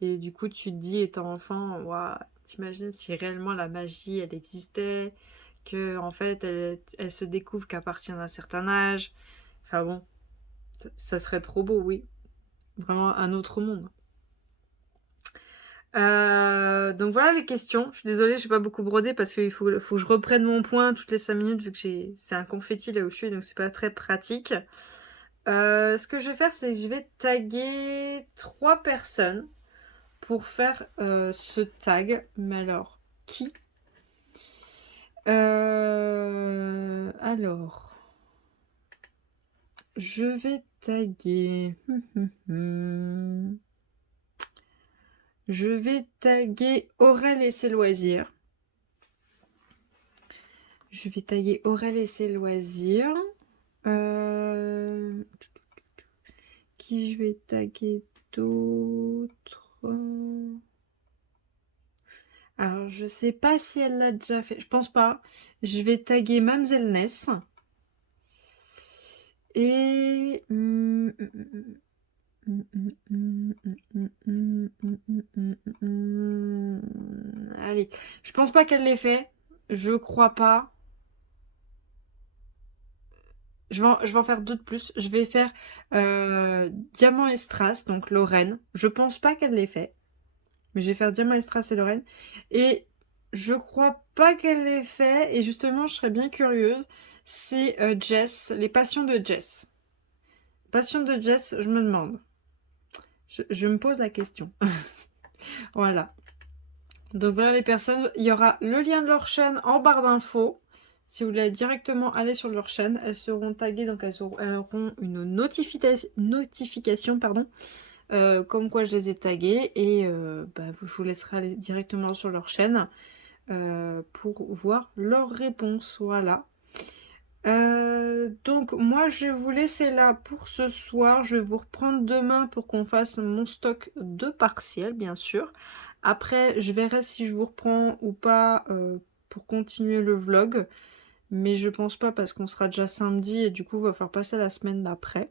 Et du coup, tu te dis, étant enfant, waouh, t'imagines si réellement la magie, elle existait, que en fait, elle se découvre qu'à partir d'un certain âge. Enfin bon, ça serait trop beau, oui. Vraiment un autre monde. Donc voilà les questions. Je suis désolée, j'ai pas beaucoup brodé parce qu'il faut que je reprenne mon point toutes les 5 minutes vu que c'est un confetti là où je suis, donc c'est pas très pratique. Ce que je vais faire, c'est que je vais taguer 3 personnes pour faire ce tag. Mais alors, qui? Alors, je vais taguer. Je vais taguer Aurel et ses loisirs. Je vais taguer Aurel et ses loisirs. Qui je vais taguer d'autres? Alors, je sais pas si elle l'a déjà fait. Je pense pas. Je vais taguer Mamzelle Ness. Et... Allez, je pense pas qu'elle l'ait fait. Je crois pas. Je vais en faire deux de plus. Je vais faire Diamant et Strass, donc Lorraine. Je pense pas qu'elle l'ait fait. Mais je vais faire Diamant et Strass et Lorraine. Et je crois pas qu'elle l'ait fait. Et justement, je serais bien curieuse. C'est Jess, les passions de Jess. Passion de Jess, je me demande. Je me pose la question. Voilà. Donc voilà les personnes. Il y aura le lien de leur chaîne en barre d'infos. Si vous voulez directement aller sur leur chaîne, elles seront taguées, donc elles auront une notification, pardon, comme quoi je les ai taguées. Et je vous laisserai aller directement sur leur chaîne pour voir leurs réponses. Voilà. Donc moi je vais vous laisser là pour ce soir. Je vais vous reprendre demain pour qu'on fasse mon stock de partiels, bien sûr. Après je verrai si je vous reprends ou pas pour continuer le vlog. Mais je pense pas parce qu'on sera déjà samedi et du coup il va falloir passer la semaine d'après.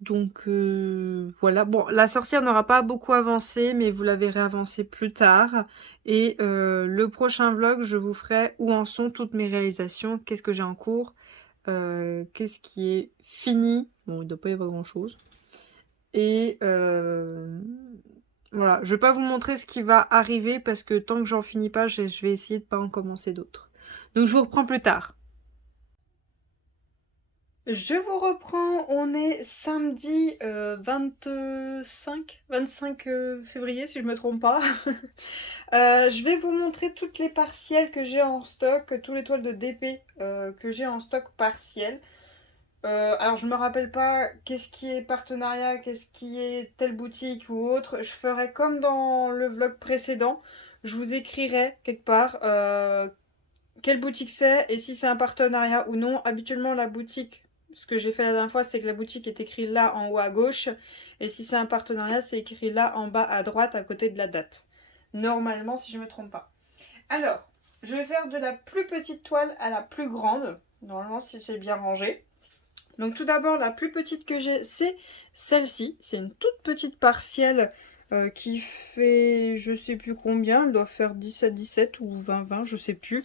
Donc voilà, bon la sorcière n'aura pas beaucoup avancé mais vous la verrez avancer plus tard. Et le prochain vlog je vous ferai où en sont toutes mes réalisations, qu'est-ce que j'ai en cours, qu'est-ce qui est fini. Bon il ne doit pas y avoir grand chose. Et voilà, je vais pas vous montrer ce qui va arriver parce que tant que j'en finis pas je vais essayer de pas en commencer d'autres. Donc je vous reprends plus tard. Je vous reprends, on est samedi 25 février si je me trompe pas. Je vais vous montrer toutes les partiels que j'ai en stock, tous les toiles de DP que j'ai en stock partiel. Alors je me rappelle pas qu'est-ce qui est partenariat, qu'est-ce qui est telle boutique ou autre. Je ferai comme dans le vlog précédent. Je vous écrirai quelque part quelle boutique c'est et si c'est un partenariat ou non. Habituellement la boutique, ce que j'ai fait la dernière fois, c'est que la boutique est écrite là en haut à gauche. Et si c'est un partenariat, c'est écrit là en bas à droite à côté de la date. Normalement, si je ne me trompe pas. Alors, je vais faire de la plus petite toile à la plus grande. Normalement, si j'ai bien rangé. Donc tout d'abord, la plus petite que j'ai, c'est celle-ci. C'est une toute petite partielle qui fait je sais plus combien. Elle doit faire 17 ou 20, je sais plus.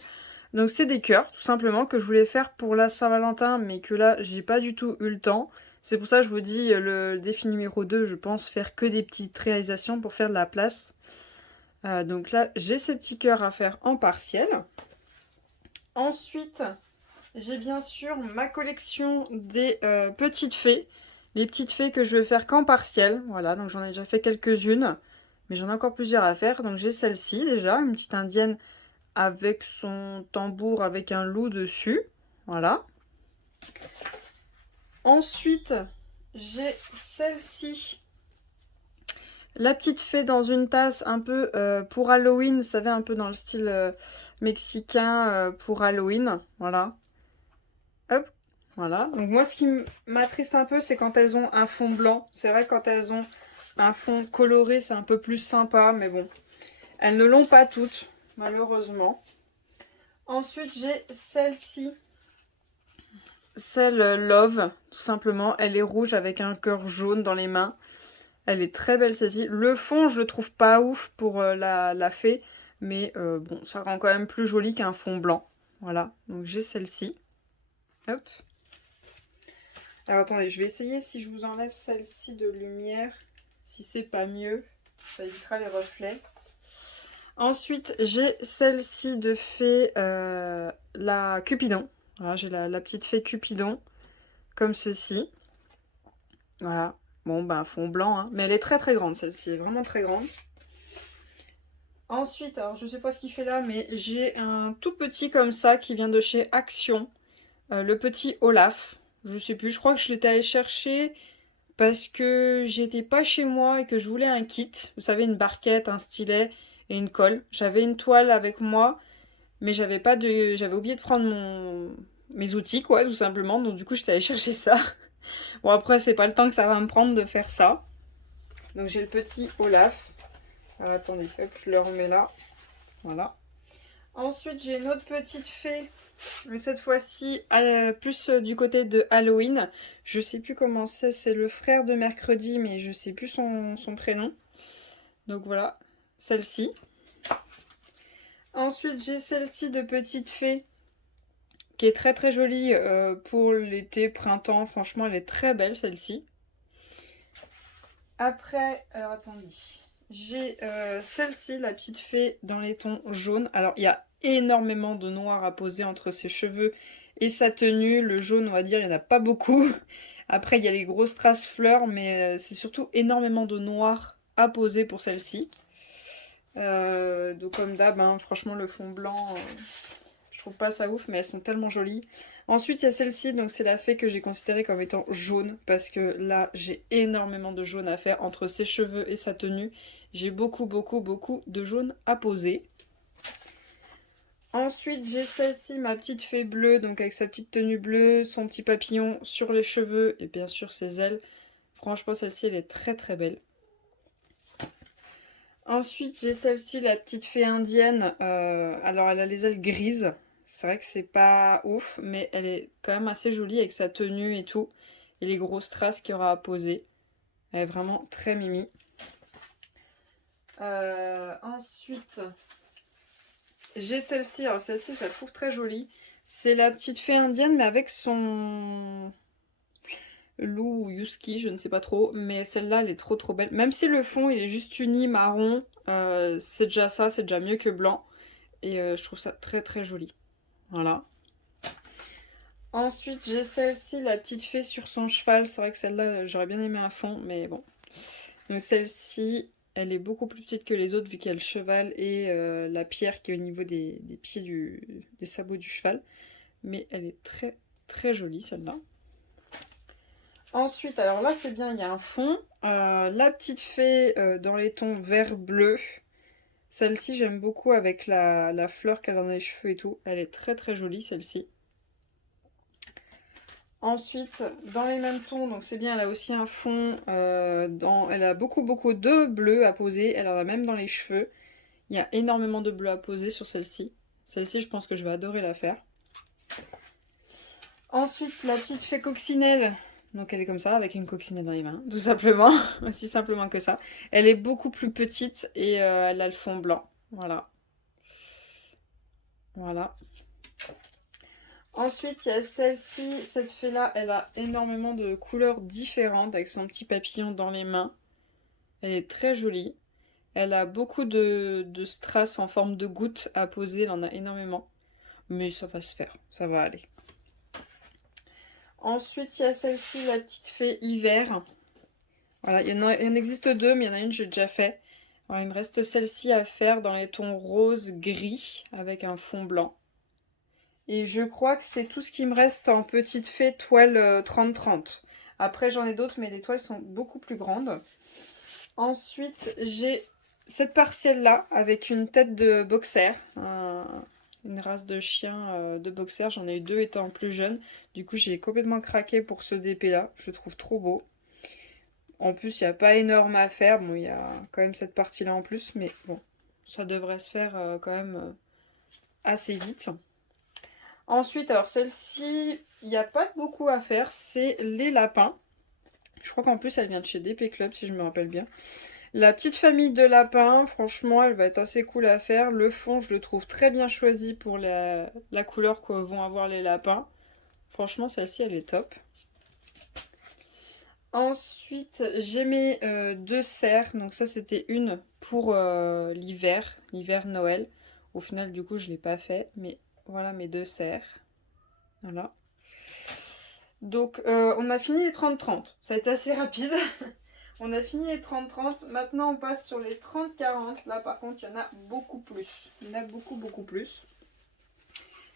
Donc c'est des cœurs, tout simplement, que je voulais faire pour la Saint-Valentin, mais que là, j'ai pas du tout eu le temps. C'est pour ça que je vous dis, le défi numéro 2, je pense faire que des petites réalisations pour faire de la place. Donc là, j'ai ces petits cœurs à faire en partiel. Ensuite, j'ai bien sûr ma collection des petites fées. Les petites fées que je vais faire qu'en partiel. Voilà, donc j'en ai déjà fait quelques-unes. Mais j'en ai encore plusieurs à faire. Donc j'ai celle-ci déjà, une petite indienne avec son tambour avec un loup dessus. Voilà. Ensuite, j'ai celle-ci. La petite fée dans une tasse un peu pour Halloween. Vous savez, un peu dans le style mexicain pour Halloween. Voilà. Hop. Voilà. Donc moi, ce qui m'attriste un peu, c'est quand elles ont un fond blanc. C'est vrai que quand elles ont un fond coloré, c'est un peu plus sympa. Mais bon, elles ne l'ont pas toutes, malheureusement. Ensuite, j'ai celle-ci. Celle Love, tout simplement. Elle est rouge avec un cœur jaune dans les mains. Elle est très belle celle-ci. Le fond, je le trouve pas ouf pour la fée. Mais bon, ça rend quand même plus joli qu'un fond blanc. Voilà, donc j'ai celle-ci. Hop. Alors attendez, je vais essayer si je vous enlève celle-ci de lumière. Si c'est pas mieux. Ça évitera les reflets. Ensuite, j'ai celle-ci de fée, la Cupidon. Voilà, j'ai la petite fée Cupidon, comme ceci. Voilà. Bon, bah, fond blanc, hein. Mais elle est très très grande, celle-ci. Elle est vraiment très grande. Ensuite, alors je sais pas ce qu'il fait là, mais j'ai un tout petit comme ça qui vient de chez Action. Le petit Olaf. Je sais plus, je crois que je l'étais allée chercher parce que j'étais pas chez moi et que je voulais un kit. Vous savez, une barquette, un stylet et une colle. J'avais une toile avec moi, mais j'avais oublié de prendre mes outils, quoi, tout simplement. Donc du coup, j'étais allée chercher ça. Bon, après, c'est pas le temps que ça va me prendre de faire ça. Donc j'ai le petit Olaf. Alors, attendez, hop, je le remets là. Voilà. Ensuite, j'ai une autre petite fée, mais cette fois-ci plus du côté de Halloween. Je sais plus comment c'est le frère de Mercredi, mais je sais plus son prénom. Donc voilà, celle-ci. Ensuite, j'ai celle-ci de petite fée, qui est très très jolie pour l'été, printemps. Franchement, elle est très belle, celle-ci. Après, alors attendez, j'ai celle-ci, la petite fée dans les tons jaunes. Alors, il y a énormément de noir à poser entre ses cheveux et sa tenue. Le jaune, on va dire, il n'y en a pas beaucoup. Après, il y a les grosses traces fleurs, mais c'est surtout énormément de noir à poser pour celle-ci. Donc comme d'hab, hein, franchement, le fond blanc, je trouve pas ça ouf, mais elles sont tellement jolies. Ensuite, il y a celle-ci, donc c'est la fée que j'ai considérée comme étant jaune, parce que là, j'ai énormément de jaune à faire entre ses cheveux et sa tenue. J'ai beaucoup de jaune à poser. Ensuite, j'ai celle-ci, ma petite fée bleue, donc avec sa petite tenue bleue, son petit papillon sur les cheveux et bien sûr ses ailes. Franchement, celle-ci, elle est très très belle. Ensuite, j'ai celle-ci, la petite fée indienne. Alors, elle a les ailes grises. C'est vrai que c'est pas ouf, mais elle est quand même assez jolie avec sa tenue et tout. Et les grosses traces qu'il y aura à poser. Elle est vraiment très mimi. Ensuite, j'ai celle-ci. Alors, celle-ci, je la trouve très jolie. C'est la petite fée indienne, mais avec son Lou ou Yuski, je ne sais pas trop. Mais celle-là, elle est trop trop belle. Même si le fond, il est juste uni marron, c'est déjà ça, c'est déjà mieux que blanc. Et je trouve ça très très joli. Voilà. Ensuite, j'ai celle-ci, la petite fée sur son cheval. C'est vrai que celle-là, j'aurais bien aimé un fond, mais bon. Donc celle-ci, elle est beaucoup plus petite que les autres vu qu'il y a le cheval et la pierre qui est au niveau des pieds des sabots du cheval. Mais elle est très très jolie celle-là. Ensuite, alors là c'est bien, il y a un fond. La petite fée dans les tons vert-bleu. Celle-ci j'aime beaucoup avec la fleur qu'elle a dans les cheveux et tout. Elle est très très jolie celle-ci. Ensuite, dans les mêmes tons, donc c'est bien, elle a aussi un fond, elle a beaucoup de bleu à poser, elle en a même dans les cheveux. Il y a énormément de bleu à poser sur celle-ci. Celle-ci, je pense que je vais adorer la faire. Ensuite, la petite fée coccinelle. Donc elle est comme ça, avec une coccinelle dans les mains, tout simplement. Aussi simplement que ça. Elle est beaucoup plus petite et elle a le fond blanc. Voilà. Voilà. Ensuite, il y a celle-ci, cette fée-là, elle a énormément de couleurs différentes avec son petit papillon dans les mains. Elle est très jolie. Elle a beaucoup de strass en forme de gouttes à poser, elle en a énormément. Mais ça va se faire, ça va aller. Ensuite, il y a celle-ci, la petite fée hiver. Voilà, il y en existe deux, mais il y en a une que j'ai déjà fait. Alors, il me reste celle-ci à faire dans les tons rose-gris avec un fond blanc. Et je crois que c'est tout ce qui me reste en petite fée toile 30-30. Après j'en ai d'autres mais les toiles sont beaucoup plus grandes. Ensuite j'ai cette parcelle là avec une tête de boxer. Une race de chien de boxer. J'en ai eu deux étant plus jeune. Du coup j'ai complètement craqué pour ce DP là. Je le trouve trop beau. En plus il n'y a pas énorme à faire. Bon il y a quand même cette partie là en plus. Mais bon ça devrait se faire quand même assez vite. Ensuite, alors celle-ci, il n'y a pas beaucoup à faire, c'est les lapins. Je crois qu'en plus, elle vient de chez DP Club, si je me rappelle bien. La petite famille de lapins, franchement, elle va être assez cool à faire. Le fond, je le trouve très bien choisi pour la couleur que vont avoir les lapins. Franchement, celle-ci, elle est top. Ensuite, j'ai mes deux serres. Donc ça, c'était une pour l'hiver, Noël. Au final, du coup, je ne l'ai pas fait. Mais voilà mes deux serres. Voilà. Donc, on a fini les 30-30. Ça a été assez rapide. On a fini les 30-30. Maintenant, on passe sur les 30-40. Là, par contre, il y en a beaucoup plus. Il y en a beaucoup, beaucoup plus.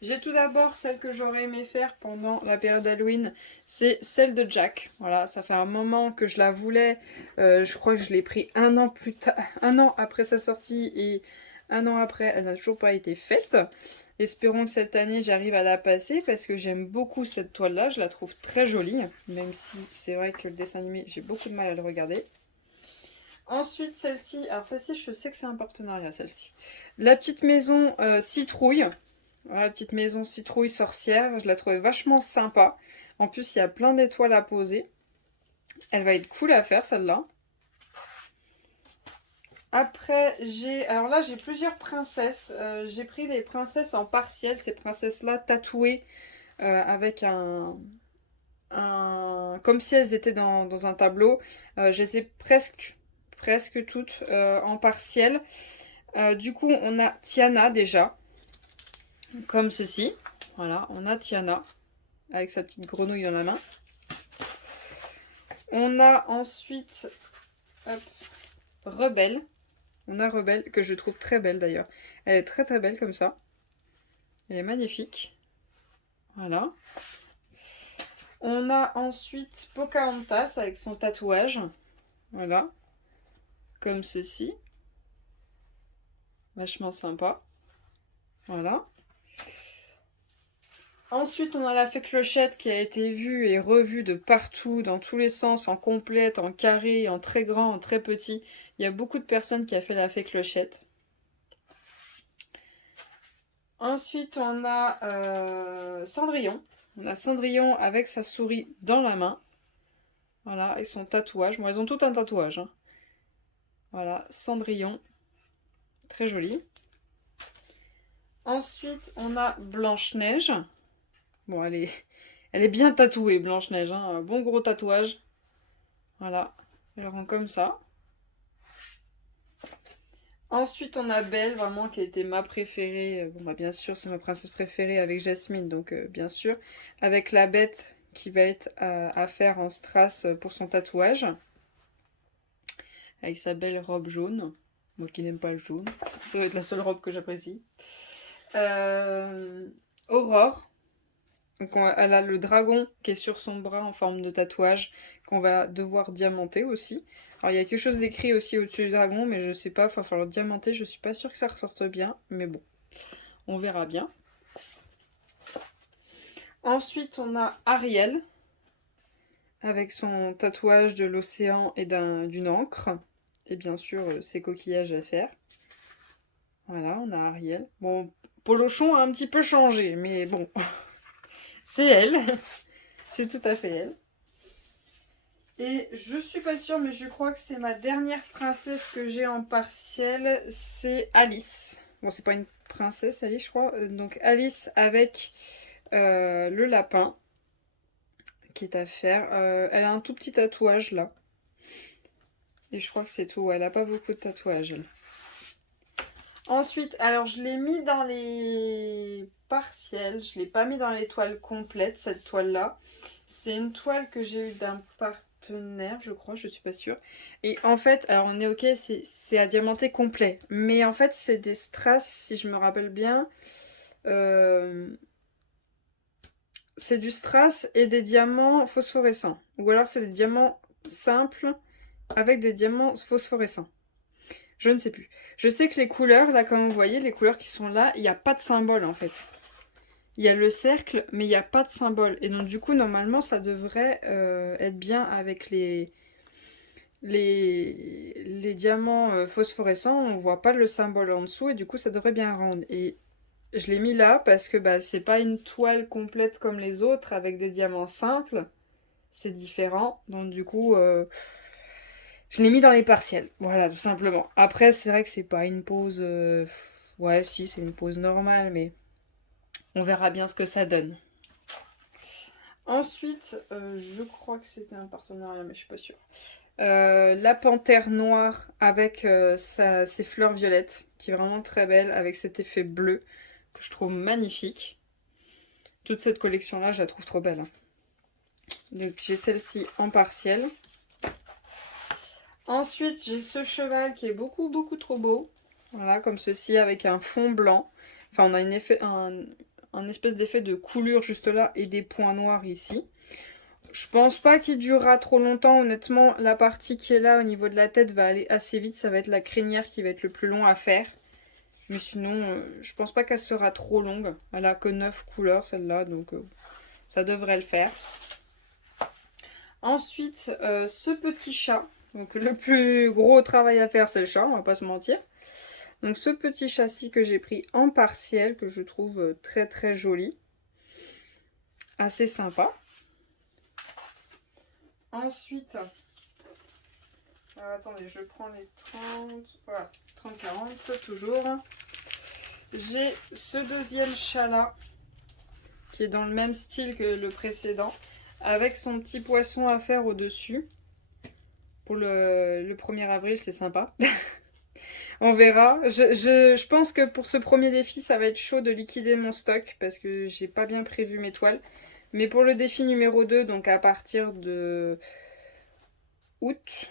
J'ai tout d'abord celle que j'aurais aimé faire pendant la période Halloween, c'est celle de Jack. Voilà, ça fait un moment que je la voulais. Je crois que je l'ai pris un an plus tard, un an après sa sortie et un an après, elle n'a toujours pas été faite. Espérons que cette année j'arrive à la passer parce que j'aime beaucoup cette toile-là. Je la trouve très jolie, même si c'est vrai que le dessin animé, j'ai beaucoup de mal à le regarder. Ensuite, celle-ci, alors celle-ci, je sais que c'est un partenariat, celle-ci. La petite maison citrouille. Voilà, la petite maison citrouille sorcière, je la trouvais vachement sympa. En plus, il y a plein d'étoiles à poser. Elle va être cool à faire, celle-là. Après, alors là, j'ai plusieurs princesses. J'ai pris les princesses en partiel, ces princesses-là tatouées avec comme si elles étaient dans un tableau. Je les ai presque toutes en partiel. Du coup, on a Tiana déjà, comme ceci. Voilà, on a Tiana avec sa petite grenouille dans la main. On a ensuite hop, Rebelle. On a Rebelle, que je trouve très belle d'ailleurs. Elle est très très belle comme ça. Elle est magnifique. Voilà. On a ensuite Pocahontas avec son tatouage. Voilà. Comme ceci. Vachement sympa. Voilà. Ensuite, on a la fée Clochette qui a été vue et revue de partout, dans tous les sens, en complète, en carré, en très grand, en très petit. Il y a beaucoup de personnes qui ont fait la fée Clochette. Ensuite, on a Cendrillon. On a Cendrillon avec sa souris dans la main. Voilà, et son tatouage. Bon, elles ont tout un tatouage. Hein. Voilà, Cendrillon. Très joli. Ensuite, on a Blanche-Neige. Bon, elle est bien tatouée, Blanche-Neige. Hein. Un bon gros tatouage. Voilà, elle rend comme ça. Ensuite, on a Belle, vraiment, qui a été ma préférée. Bon, bah, bien sûr, c'est ma princesse préférée avec Jasmine, donc bien sûr. Avec la bête qui va être à faire en strass pour son tatouage. Avec sa belle robe jaune. Moi qui n'aime pas le jaune. Ça doit être la seule robe que j'apprécie. Aurore. Donc elle a le dragon qui est sur son bras en forme de tatouage qu'on va devoir diamanter aussi. Alors il y a quelque chose d'écrit aussi au-dessus du dragon, mais je sais pas, il va falloir diamanter. Je suis pas sûre que ça ressorte bien, mais bon, on verra bien. Ensuite, on a Ariel avec son tatouage de l'océan et d'une encre. Et bien sûr, ses coquillages à faire. Voilà, on a Ariel. Bon, Polochon a un petit peu changé, mais bon, c'est elle. C'est tout à fait elle. Et je suis pas sûre, mais je crois que c'est ma dernière princesse que j'ai en partiel. C'est Alice. Bon, c'est pas une princesse, Alice, je crois. Donc Alice avec le lapin qui est à faire. Elle a un tout petit tatouage là. Et je crois que c'est tout. Elle a pas beaucoup de tatouages, elle. Ensuite, alors je l'ai mis dans les partiels. Je l'ai pas mis dans les toiles complètes, cette toile-là. C'est une toile que j'ai eue d'un partenaire, je crois, je suis pas sûre. Et en fait, alors on est ok, c'est à diamanter complet. Mais en fait, c'est des strass, si je me rappelle bien. C'est du strass et des diamants phosphorescents. Ou alors c'est des diamants simples avec des diamants phosphorescents. Je ne sais plus. Je sais que les couleurs, là, comme vous voyez, les couleurs qui sont là, il n'y a pas de symbole, en fait. Il y a le cercle, mais il n'y a pas de symbole. Et donc, du coup, normalement, ça devrait être bien avec les diamants phosphorescents. On ne voit pas le symbole en dessous, et du coup, ça devrait bien rendre. Et je l'ai mis là parce que bah, c'est pas une toile complète comme les autres, avec des diamants simples. C'est différent. Donc, du coup... je l'ai mis dans les partiels, voilà, tout simplement. Après, c'est vrai que c'est pas une pose... Ouais, si, c'est une pose normale, mais on verra bien ce que ça donne. Ensuite, je crois que c'était un partenariat, mais je suis pas sûre. La panthère noire avec ses fleurs violettes, qui est vraiment très belle, avec cet effet bleu que je trouve magnifique. Toute cette collection-là, je la trouve trop belle. Donc j'ai celle-ci en partiel. Ensuite, j'ai ce cheval qui est beaucoup trop beau. Voilà, comme ceci, avec un fond blanc. Enfin, on a un espèce d'effet de coulure juste là et des points noirs ici. Je pense pas qu'il durera trop longtemps. Honnêtement, la partie qui est là au niveau de la tête va aller assez vite. Ça va être la crinière qui va être le plus long à faire. Mais sinon, je pense pas qu'elle sera trop longue. Elle a que 9 couleurs celle-là, donc ça devrait le faire. Ensuite, ce petit chat. Donc le plus gros travail à faire, c'est le chat, on va pas se mentir. Donc ce petit châssis que j'ai pris en partiel, que je trouve très joli. Assez sympa. Ensuite, attendez, je prends les 30, voilà, 30-40 toujours. J'ai ce deuxième chat là, qui est dans le même style que le précédent, avec son petit poisson à faire au-dessus. Pour le 1er avril, c'est sympa. On verra. Je pense que pour ce premier défi, ça va être chaud de liquider mon stock, parce que j'ai pas bien prévu mes toiles. Mais pour le défi numéro 2, donc à partir de août,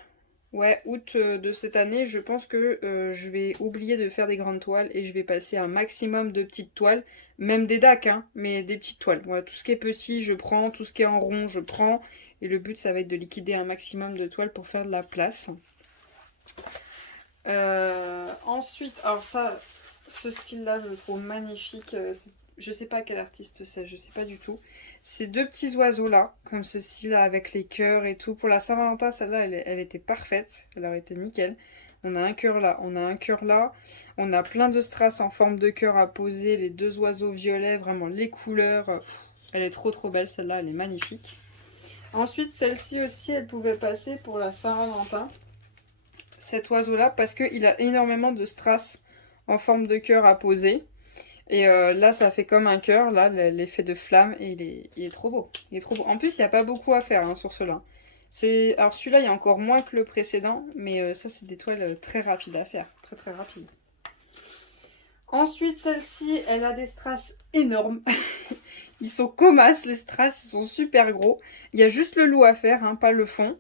août de cette année, je pense que je vais oublier de faire des grandes toiles et je vais passer un maximum de petites toiles, même des DAC, hein, mais des petites toiles. Voilà, tout ce qui est petit, je prends, tout ce qui est en rond, je prends. Et le but, ça va être de liquider un maximum de toiles pour faire de la place. Ensuite, alors ça, ce style-là, je le trouve magnifique. Je sais pas quel artiste c'est, je sais pas du tout. Ces deux petits oiseaux-là, comme ceci-là, avec les cœurs et tout. Pour la Saint-Valentin, celle-là, elle était parfaite. Elle aurait été nickel. On a un cœur là, on a un cœur là. On a plein de strass en forme de cœur à poser. Les deux oiseaux violets, vraiment les couleurs. Elle est trop belle, celle-là, elle est magnifique. Ensuite, celle-ci aussi, elle pouvait passer pour la Saint-Valentin. Cet oiseau-là, parce qu'il a énormément de strass en forme de cœur à poser. Et là, ça fait comme un cœur, là, l'effet de flamme, et il est trop beau. Il est trop beau. En plus, il n'y a pas beaucoup à faire hein, sur cela. Alors celui-là, il y a encore moins que le précédent, mais ça, c'est des toiles très rapides à faire. Très rapides. Ensuite, celle-ci, elle a des strass énormes. Ils sont comasses, les strass, ils sont super gros. Il y a juste le loup à faire, hein, pas le fond.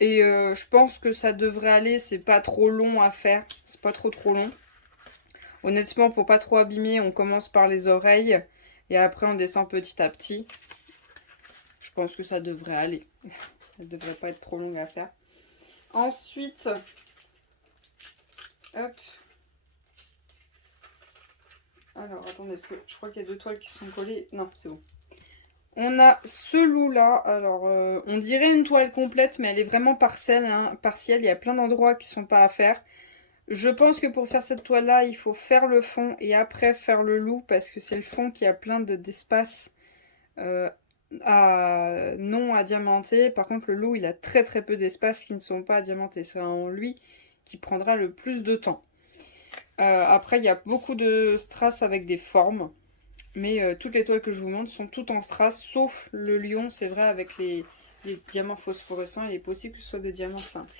Et je pense que ça devrait aller, c'est pas trop long à faire. C'est pas trop long. Honnêtement, pour pas trop abîmer, on commence par les oreilles et après on descend petit à petit. Je pense que ça devrait aller. Ça devrait pas être trop long à faire. Ensuite, hop. Alors, attendez, parce que je crois qu'il y a 2 toiles qui sont collées. Non, c'est bon. On a ce loup-là. Alors, on dirait une toile complète, mais elle est vraiment partielle. Hein, partielle. Il y a plein d'endroits qui sont pas à faire. Je pense que pour faire cette toile-là, il faut faire le fond et après faire le loup parce que c'est le fond qui a plein d'espace non à diamanter. Par contre, le loup, il a très peu d'espace qui ne sont pas à diamanter. C'est en lui qui prendra le plus de temps. Après, il y a beaucoup de strass avec des formes. Mais toutes les toiles que je vous montre sont toutes en strass, sauf le lion, c'est vrai, avec les diamants phosphorescents. Il est possible que ce soit des diamants simples.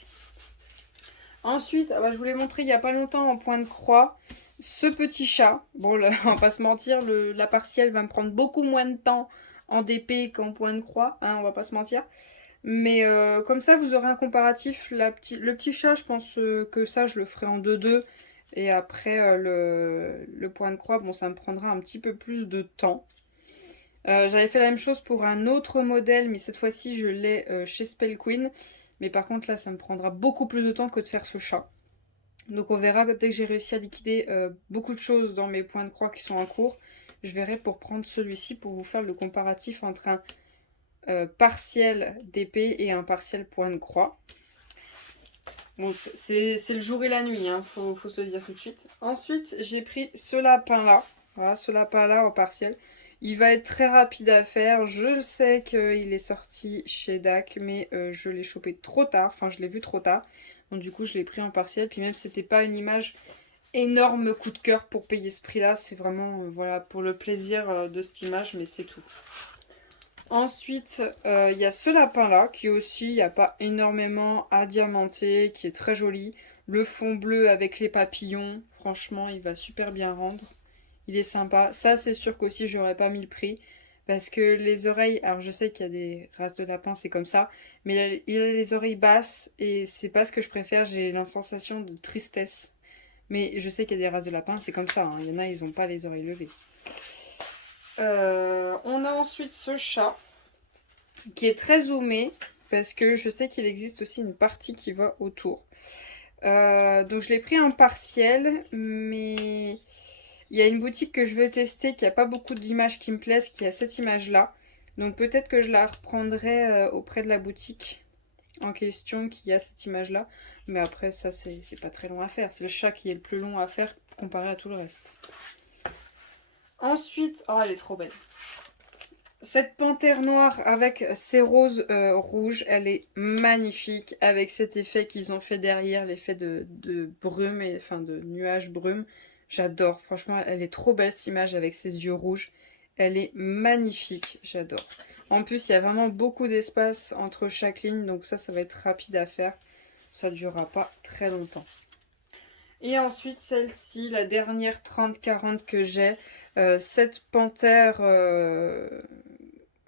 Ensuite, je vous l'ai montré il n'y a pas longtemps en point de croix, ce petit chat. Bon, là, on va pas se mentir, la partielle va me prendre beaucoup moins de temps en DP qu'en point de croix, hein, on va pas se mentir. Mais comme ça, vous aurez un comparatif. Le petit chat, je pense que ça, je le ferai en 2-2. Et après, le point de croix, bon, ça me prendra un petit peu plus de temps. J'avais fait la même chose pour un autre modèle, mais cette fois-ci, je l'ai chez Spell Queen. Mais par contre là ça me prendra beaucoup plus de temps que de faire ce chat. Donc on verra dès que j'ai réussi à liquider beaucoup de choses dans mes points de croix qui sont en cours. Je verrai pour prendre celui-ci pour vous faire le comparatif entre un partiel d'épée et un partiel point de croix. Bon, c'est le jour et la nuit, hein, faut se le dire tout de suite. Ensuite j'ai pris ce lapin là. Voilà, ce lapin là en partiel. Il va être très rapide à faire. Je sais qu'il est sorti chez DAC, mais je l'ai chopé trop tard. Enfin, je l'ai vu trop tard. Donc du coup, je l'ai pris en partiel. Puis même si c'était pas une image énorme coup de cœur pour payer ce prix-là, c'est vraiment voilà pour le plaisir de cette image, mais c'est tout. Ensuite, il y a ce lapin-là, qui aussi, il n'y a pas énormément à diamanter, qui est très joli. Le fond bleu avec les papillons, franchement, il va super bien rendre. Il est sympa. Ça, c'est sûr qu'aussi, j'aurais pas mis le prix. Parce que les oreilles, alors je sais qu'il y a des races de lapins, c'est comme ça. Mais il a les oreilles basses et c'est pas ce que je préfère. J'ai la sensation de tristesse. Mais je sais qu'il y a des races de lapins, c'est comme ça, hein. Il y en a, ils ont pas les oreilles levées. On a ensuite ce chat qui est très zoomé parce que je sais qu'il existe aussi une partie qui va autour. Donc je l'ai pris en partiel, mais il y a une boutique que je veux tester qui n'a pas beaucoup d'images qui me plaisent, qui a cette image-là. Donc peut-être que je la reprendrai auprès de la boutique en question qui a cette image-là. Mais après ça c'est pas très long à faire. C'est le chat qui est le plus long à faire comparé à tout le reste. Ensuite, oh elle est trop belle. Cette panthère noire avec ses roses rouges, elle est magnifique avec cet effet qu'ils ont fait derrière, l'effet de brume, et, enfin de nuage brume. J'adore, franchement, elle est trop belle cette image avec ses yeux rouges. Elle est magnifique, j'adore. En plus, il y a vraiment beaucoup d'espace entre chaque ligne, donc ça va être rapide à faire. Ça ne durera pas très longtemps. Et ensuite, celle-ci, la dernière 30-40 que j'ai, cette panthère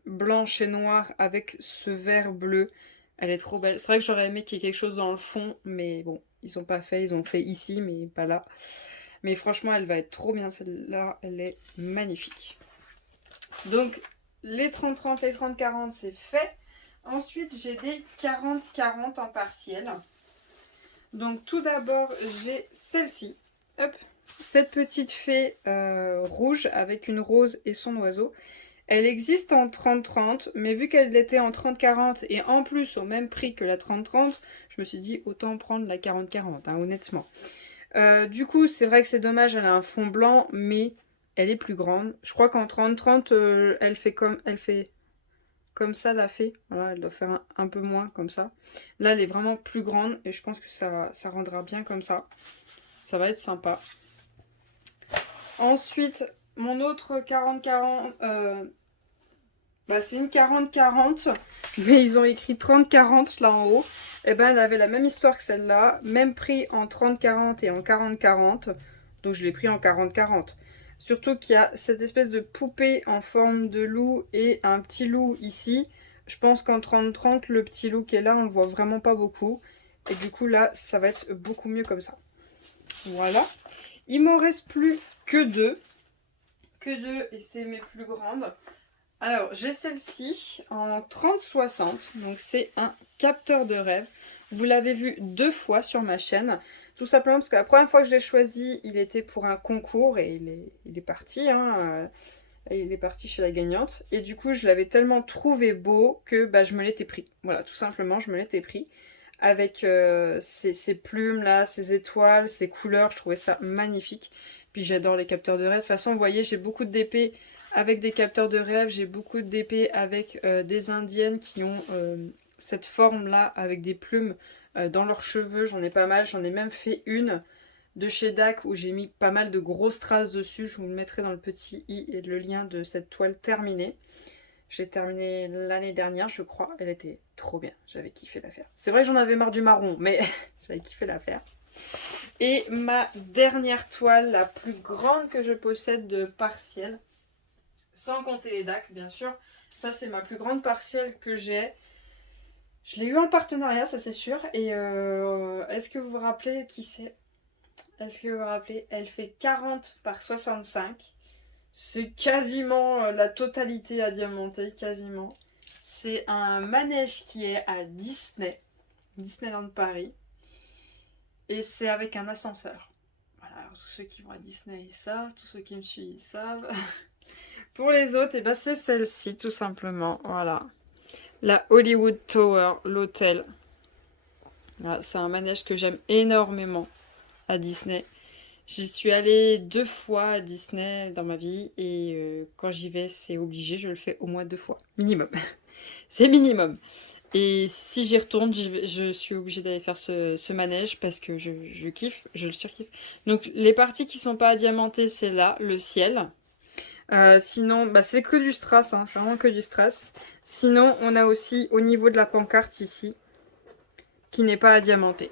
blanche et noire avec ce vert bleu. Elle est trop belle. C'est vrai que j'aurais aimé qu'il y ait quelque chose dans le fond, mais bon, ils ont pas fait. Ils ont fait ici, mais pas là. Mais franchement, elle va être trop bien celle-là. Elle est magnifique. Donc, les 30-30, les 30-40, c'est fait. Ensuite, j'ai des 40-40 en partiel. Donc, tout d'abord, j'ai celle-ci. Hop, cette petite fée rouge avec une rose et son oiseau. Elle existe en 30-30, mais vu qu'elle était en 30-40 et en plus au même prix que la 30-30, je me suis dit autant prendre la 40-40, hein, honnêtement. Du coup, c'est vrai que c'est dommage, elle a un fond blanc, mais elle est plus grande. Je crois qu'en 30-30, elle fait comme ça, la fée. Voilà, elle doit faire un peu moins comme ça. Là, elle est vraiment plus grande et je pense que ça rendra bien comme ça. Ça va être sympa. Ensuite, mon autre 40-40... c'est une 40-40, mais ils ont écrit 30-40 là en haut. Et ben elle avait la même histoire que celle-là, même prix en 30-40 et en 40-40. Donc je l'ai pris en 40-40. Surtout qu'il y a cette espèce de poupée en forme de loup et un petit loup ici. Je pense qu'en 30-30, le petit loup qui est là, on le voit vraiment pas beaucoup. Et du coup là, ça va être beaucoup mieux comme ça. Voilà. Il m'en reste plus que deux. Et c'est mes plus grandes. Alors, j'ai celle-ci en 30-60, donc c'est un capteur de rêve. Vous l'avez vu 2 fois sur ma chaîne, tout simplement parce que la première fois que je l'ai choisi, il était pour un concours et il est parti, hein, il est parti chez la gagnante. Et du coup, je l'avais tellement trouvé beau que je me l'étais pris. Voilà, tout simplement, je me l'étais pris. Avec ces plumes là, ces étoiles, ces couleurs, je trouvais ça magnifique. Puis j'adore les capteurs de rêve. De toute façon, vous voyez, j'ai beaucoup de DP avec des capteurs de rêve. J'ai beaucoup de DP avec des indiennes qui ont cette forme-là, avec des plumes dans leurs cheveux. J'en ai pas mal. J'en ai même fait une de chez DAC où j'ai mis pas mal de grosses traces dessus. Je vous le mettrai dans le petit i et le lien de cette toile terminée. J'ai terminé l'année dernière, je crois. Elle était trop bien. J'avais kiffé la faire. C'est vrai que j'en avais marre du marron, mais j'avais kiffé la faire. Et ma dernière toile, la plus grande que je possède de partiel, sans compter les DAC, bien sûr. Ça, c'est ma plus grande partielle que j'ai. Je l'ai eu en partenariat, ça c'est sûr. Et est-ce que vous vous rappelez qui c'est? Est-ce que vous vous rappelez? Elle fait 40 par 65. C'est quasiment la totalité à diamanter, quasiment. C'est un manège qui est à Disney, Disneyland Paris. Et c'est avec un ascenseur. Voilà, alors, tous ceux qui vont à Disney, ils savent. Tous ceux qui me suivent, ils savent. Pour les autres, et c'est celle-ci, tout simplement. Voilà. La Hollywood Tower, l'hôtel. Voilà, c'est un manège que j'aime énormément à Disney. J'y suis allée 2 fois à Disney dans ma vie et quand j'y vais, c'est obligé, je le fais au moins 2 fois. Minimum. C'est minimum. Et si j'y retourne, je suis obligée d'aller faire ce manège parce que je kiffe, je le surkiffe. Donc les parties qui sont pas diamantées, c'est là, le ciel. Sinon, bah, c'est que du strass, hein, c'est vraiment que du strass. Sinon, on a aussi au niveau de la pancarte ici, qui n'est pas diamantée.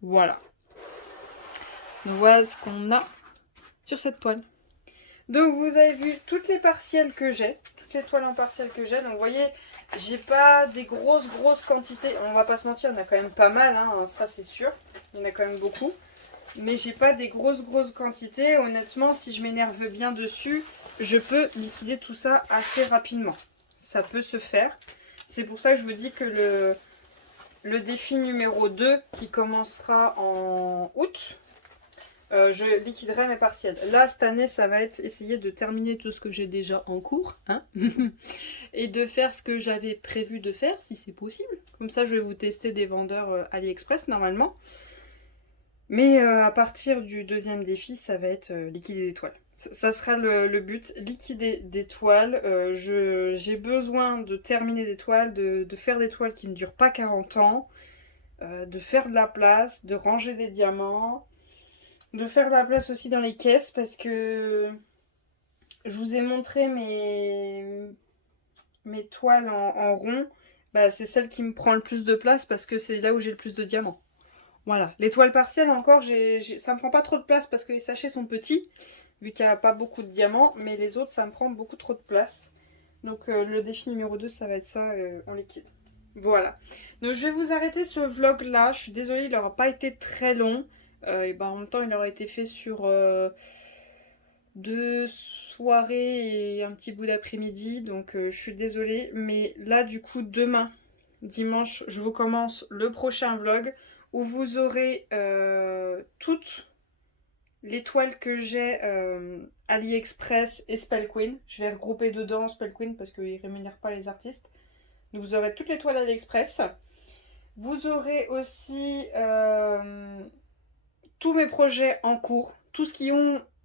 Voilà. Donc voilà ce qu'on a sur cette toile. Donc vous avez vu toutes les partielles que j'ai, toutes les toiles en partiel que j'ai. Donc vous voyez, j'ai pas des grosses quantités. On va pas se mentir, on a quand même pas mal, hein, ça c'est sûr. Il y en a quand même beaucoup. Mais j'ai pas des grosses quantités. Honnêtement, si je m'énerve bien dessus, je peux liquider tout ça assez rapidement. Ça peut se faire. C'est pour ça que je vous dis que le défi numéro 2 qui commencera en août, je liquiderai mes partiels. Là, cette année, ça va être essayer de terminer tout ce que j'ai déjà en cours, hein, et de faire ce que j'avais prévu de faire, si c'est possible. Comme ça, je vais vous tester des vendeurs AliExpress, normalement. Mais à partir du deuxième défi, ça va être liquider des toiles. Ça sera le but, liquider des toiles. J'ai besoin de terminer des toiles, de faire des toiles qui ne durent pas 40 ans, de faire de la place, de ranger des diamants, de faire de la place aussi dans les caisses parce que je vous ai montré mes toiles en rond. Bah, c'est celle qui me prend le plus de place parce que c'est là où j'ai le plus de diamants. Voilà, les toiles partielles encore, ça me prend pas trop de place parce que les sachets sont petits, vu qu'il n'y a pas beaucoup de diamants, mais les autres, ça me prend beaucoup trop de place. Donc le défi numéro 2, ça va être ça en liquide. Voilà. Donc je vais vous arrêter ce vlog là, je suis désolée, il n'aura pas été très long. Et ben, en même temps, il aura été fait sur 2 soirées et un petit bout d'après-midi, donc je suis désolée. Mais là, du coup, demain, dimanche, je vous commence le prochain vlog où vous aurez toutes les toiles que j'ai AliExpress et Spell Queen. Je vais regrouper dedans Spell Queen parce qu'ils ne rémunèrent pas les artistes. Donc vous aurez toutes les toiles AliExpress. Vous aurez aussi tous mes projets en cours, tout ce qui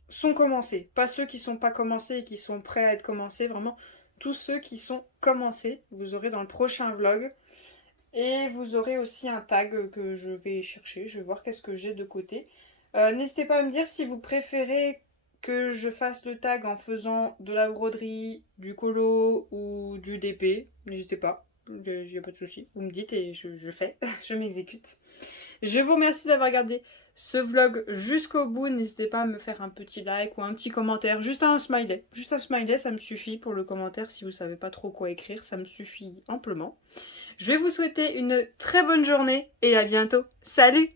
sont commencés. Pas ceux qui ne sont pas commencés et qui sont prêts à être commencés, vraiment tous ceux qui sont commencés. Vous aurez dans le prochain vlog. Et vous aurez aussi un tag que je vais chercher, je vais voir qu'est-ce que j'ai de côté. N'hésitez pas à me dire si vous préférez que je fasse le tag en faisant de la broderie, du colo ou du DP. N'hésitez pas, il n'y a pas de souci. Vous me dites et je fais, je m'exécute. Je vous remercie d'avoir regardé ce vlog jusqu'au bout. N'hésitez pas à me faire un petit like ou un petit commentaire, juste un smiley. Juste un smiley, ça me suffit pour le commentaire. Si vous ne savez pas trop quoi écrire, ça me suffit amplement. Je vais vous souhaiter une très bonne journée et à bientôt. Salut!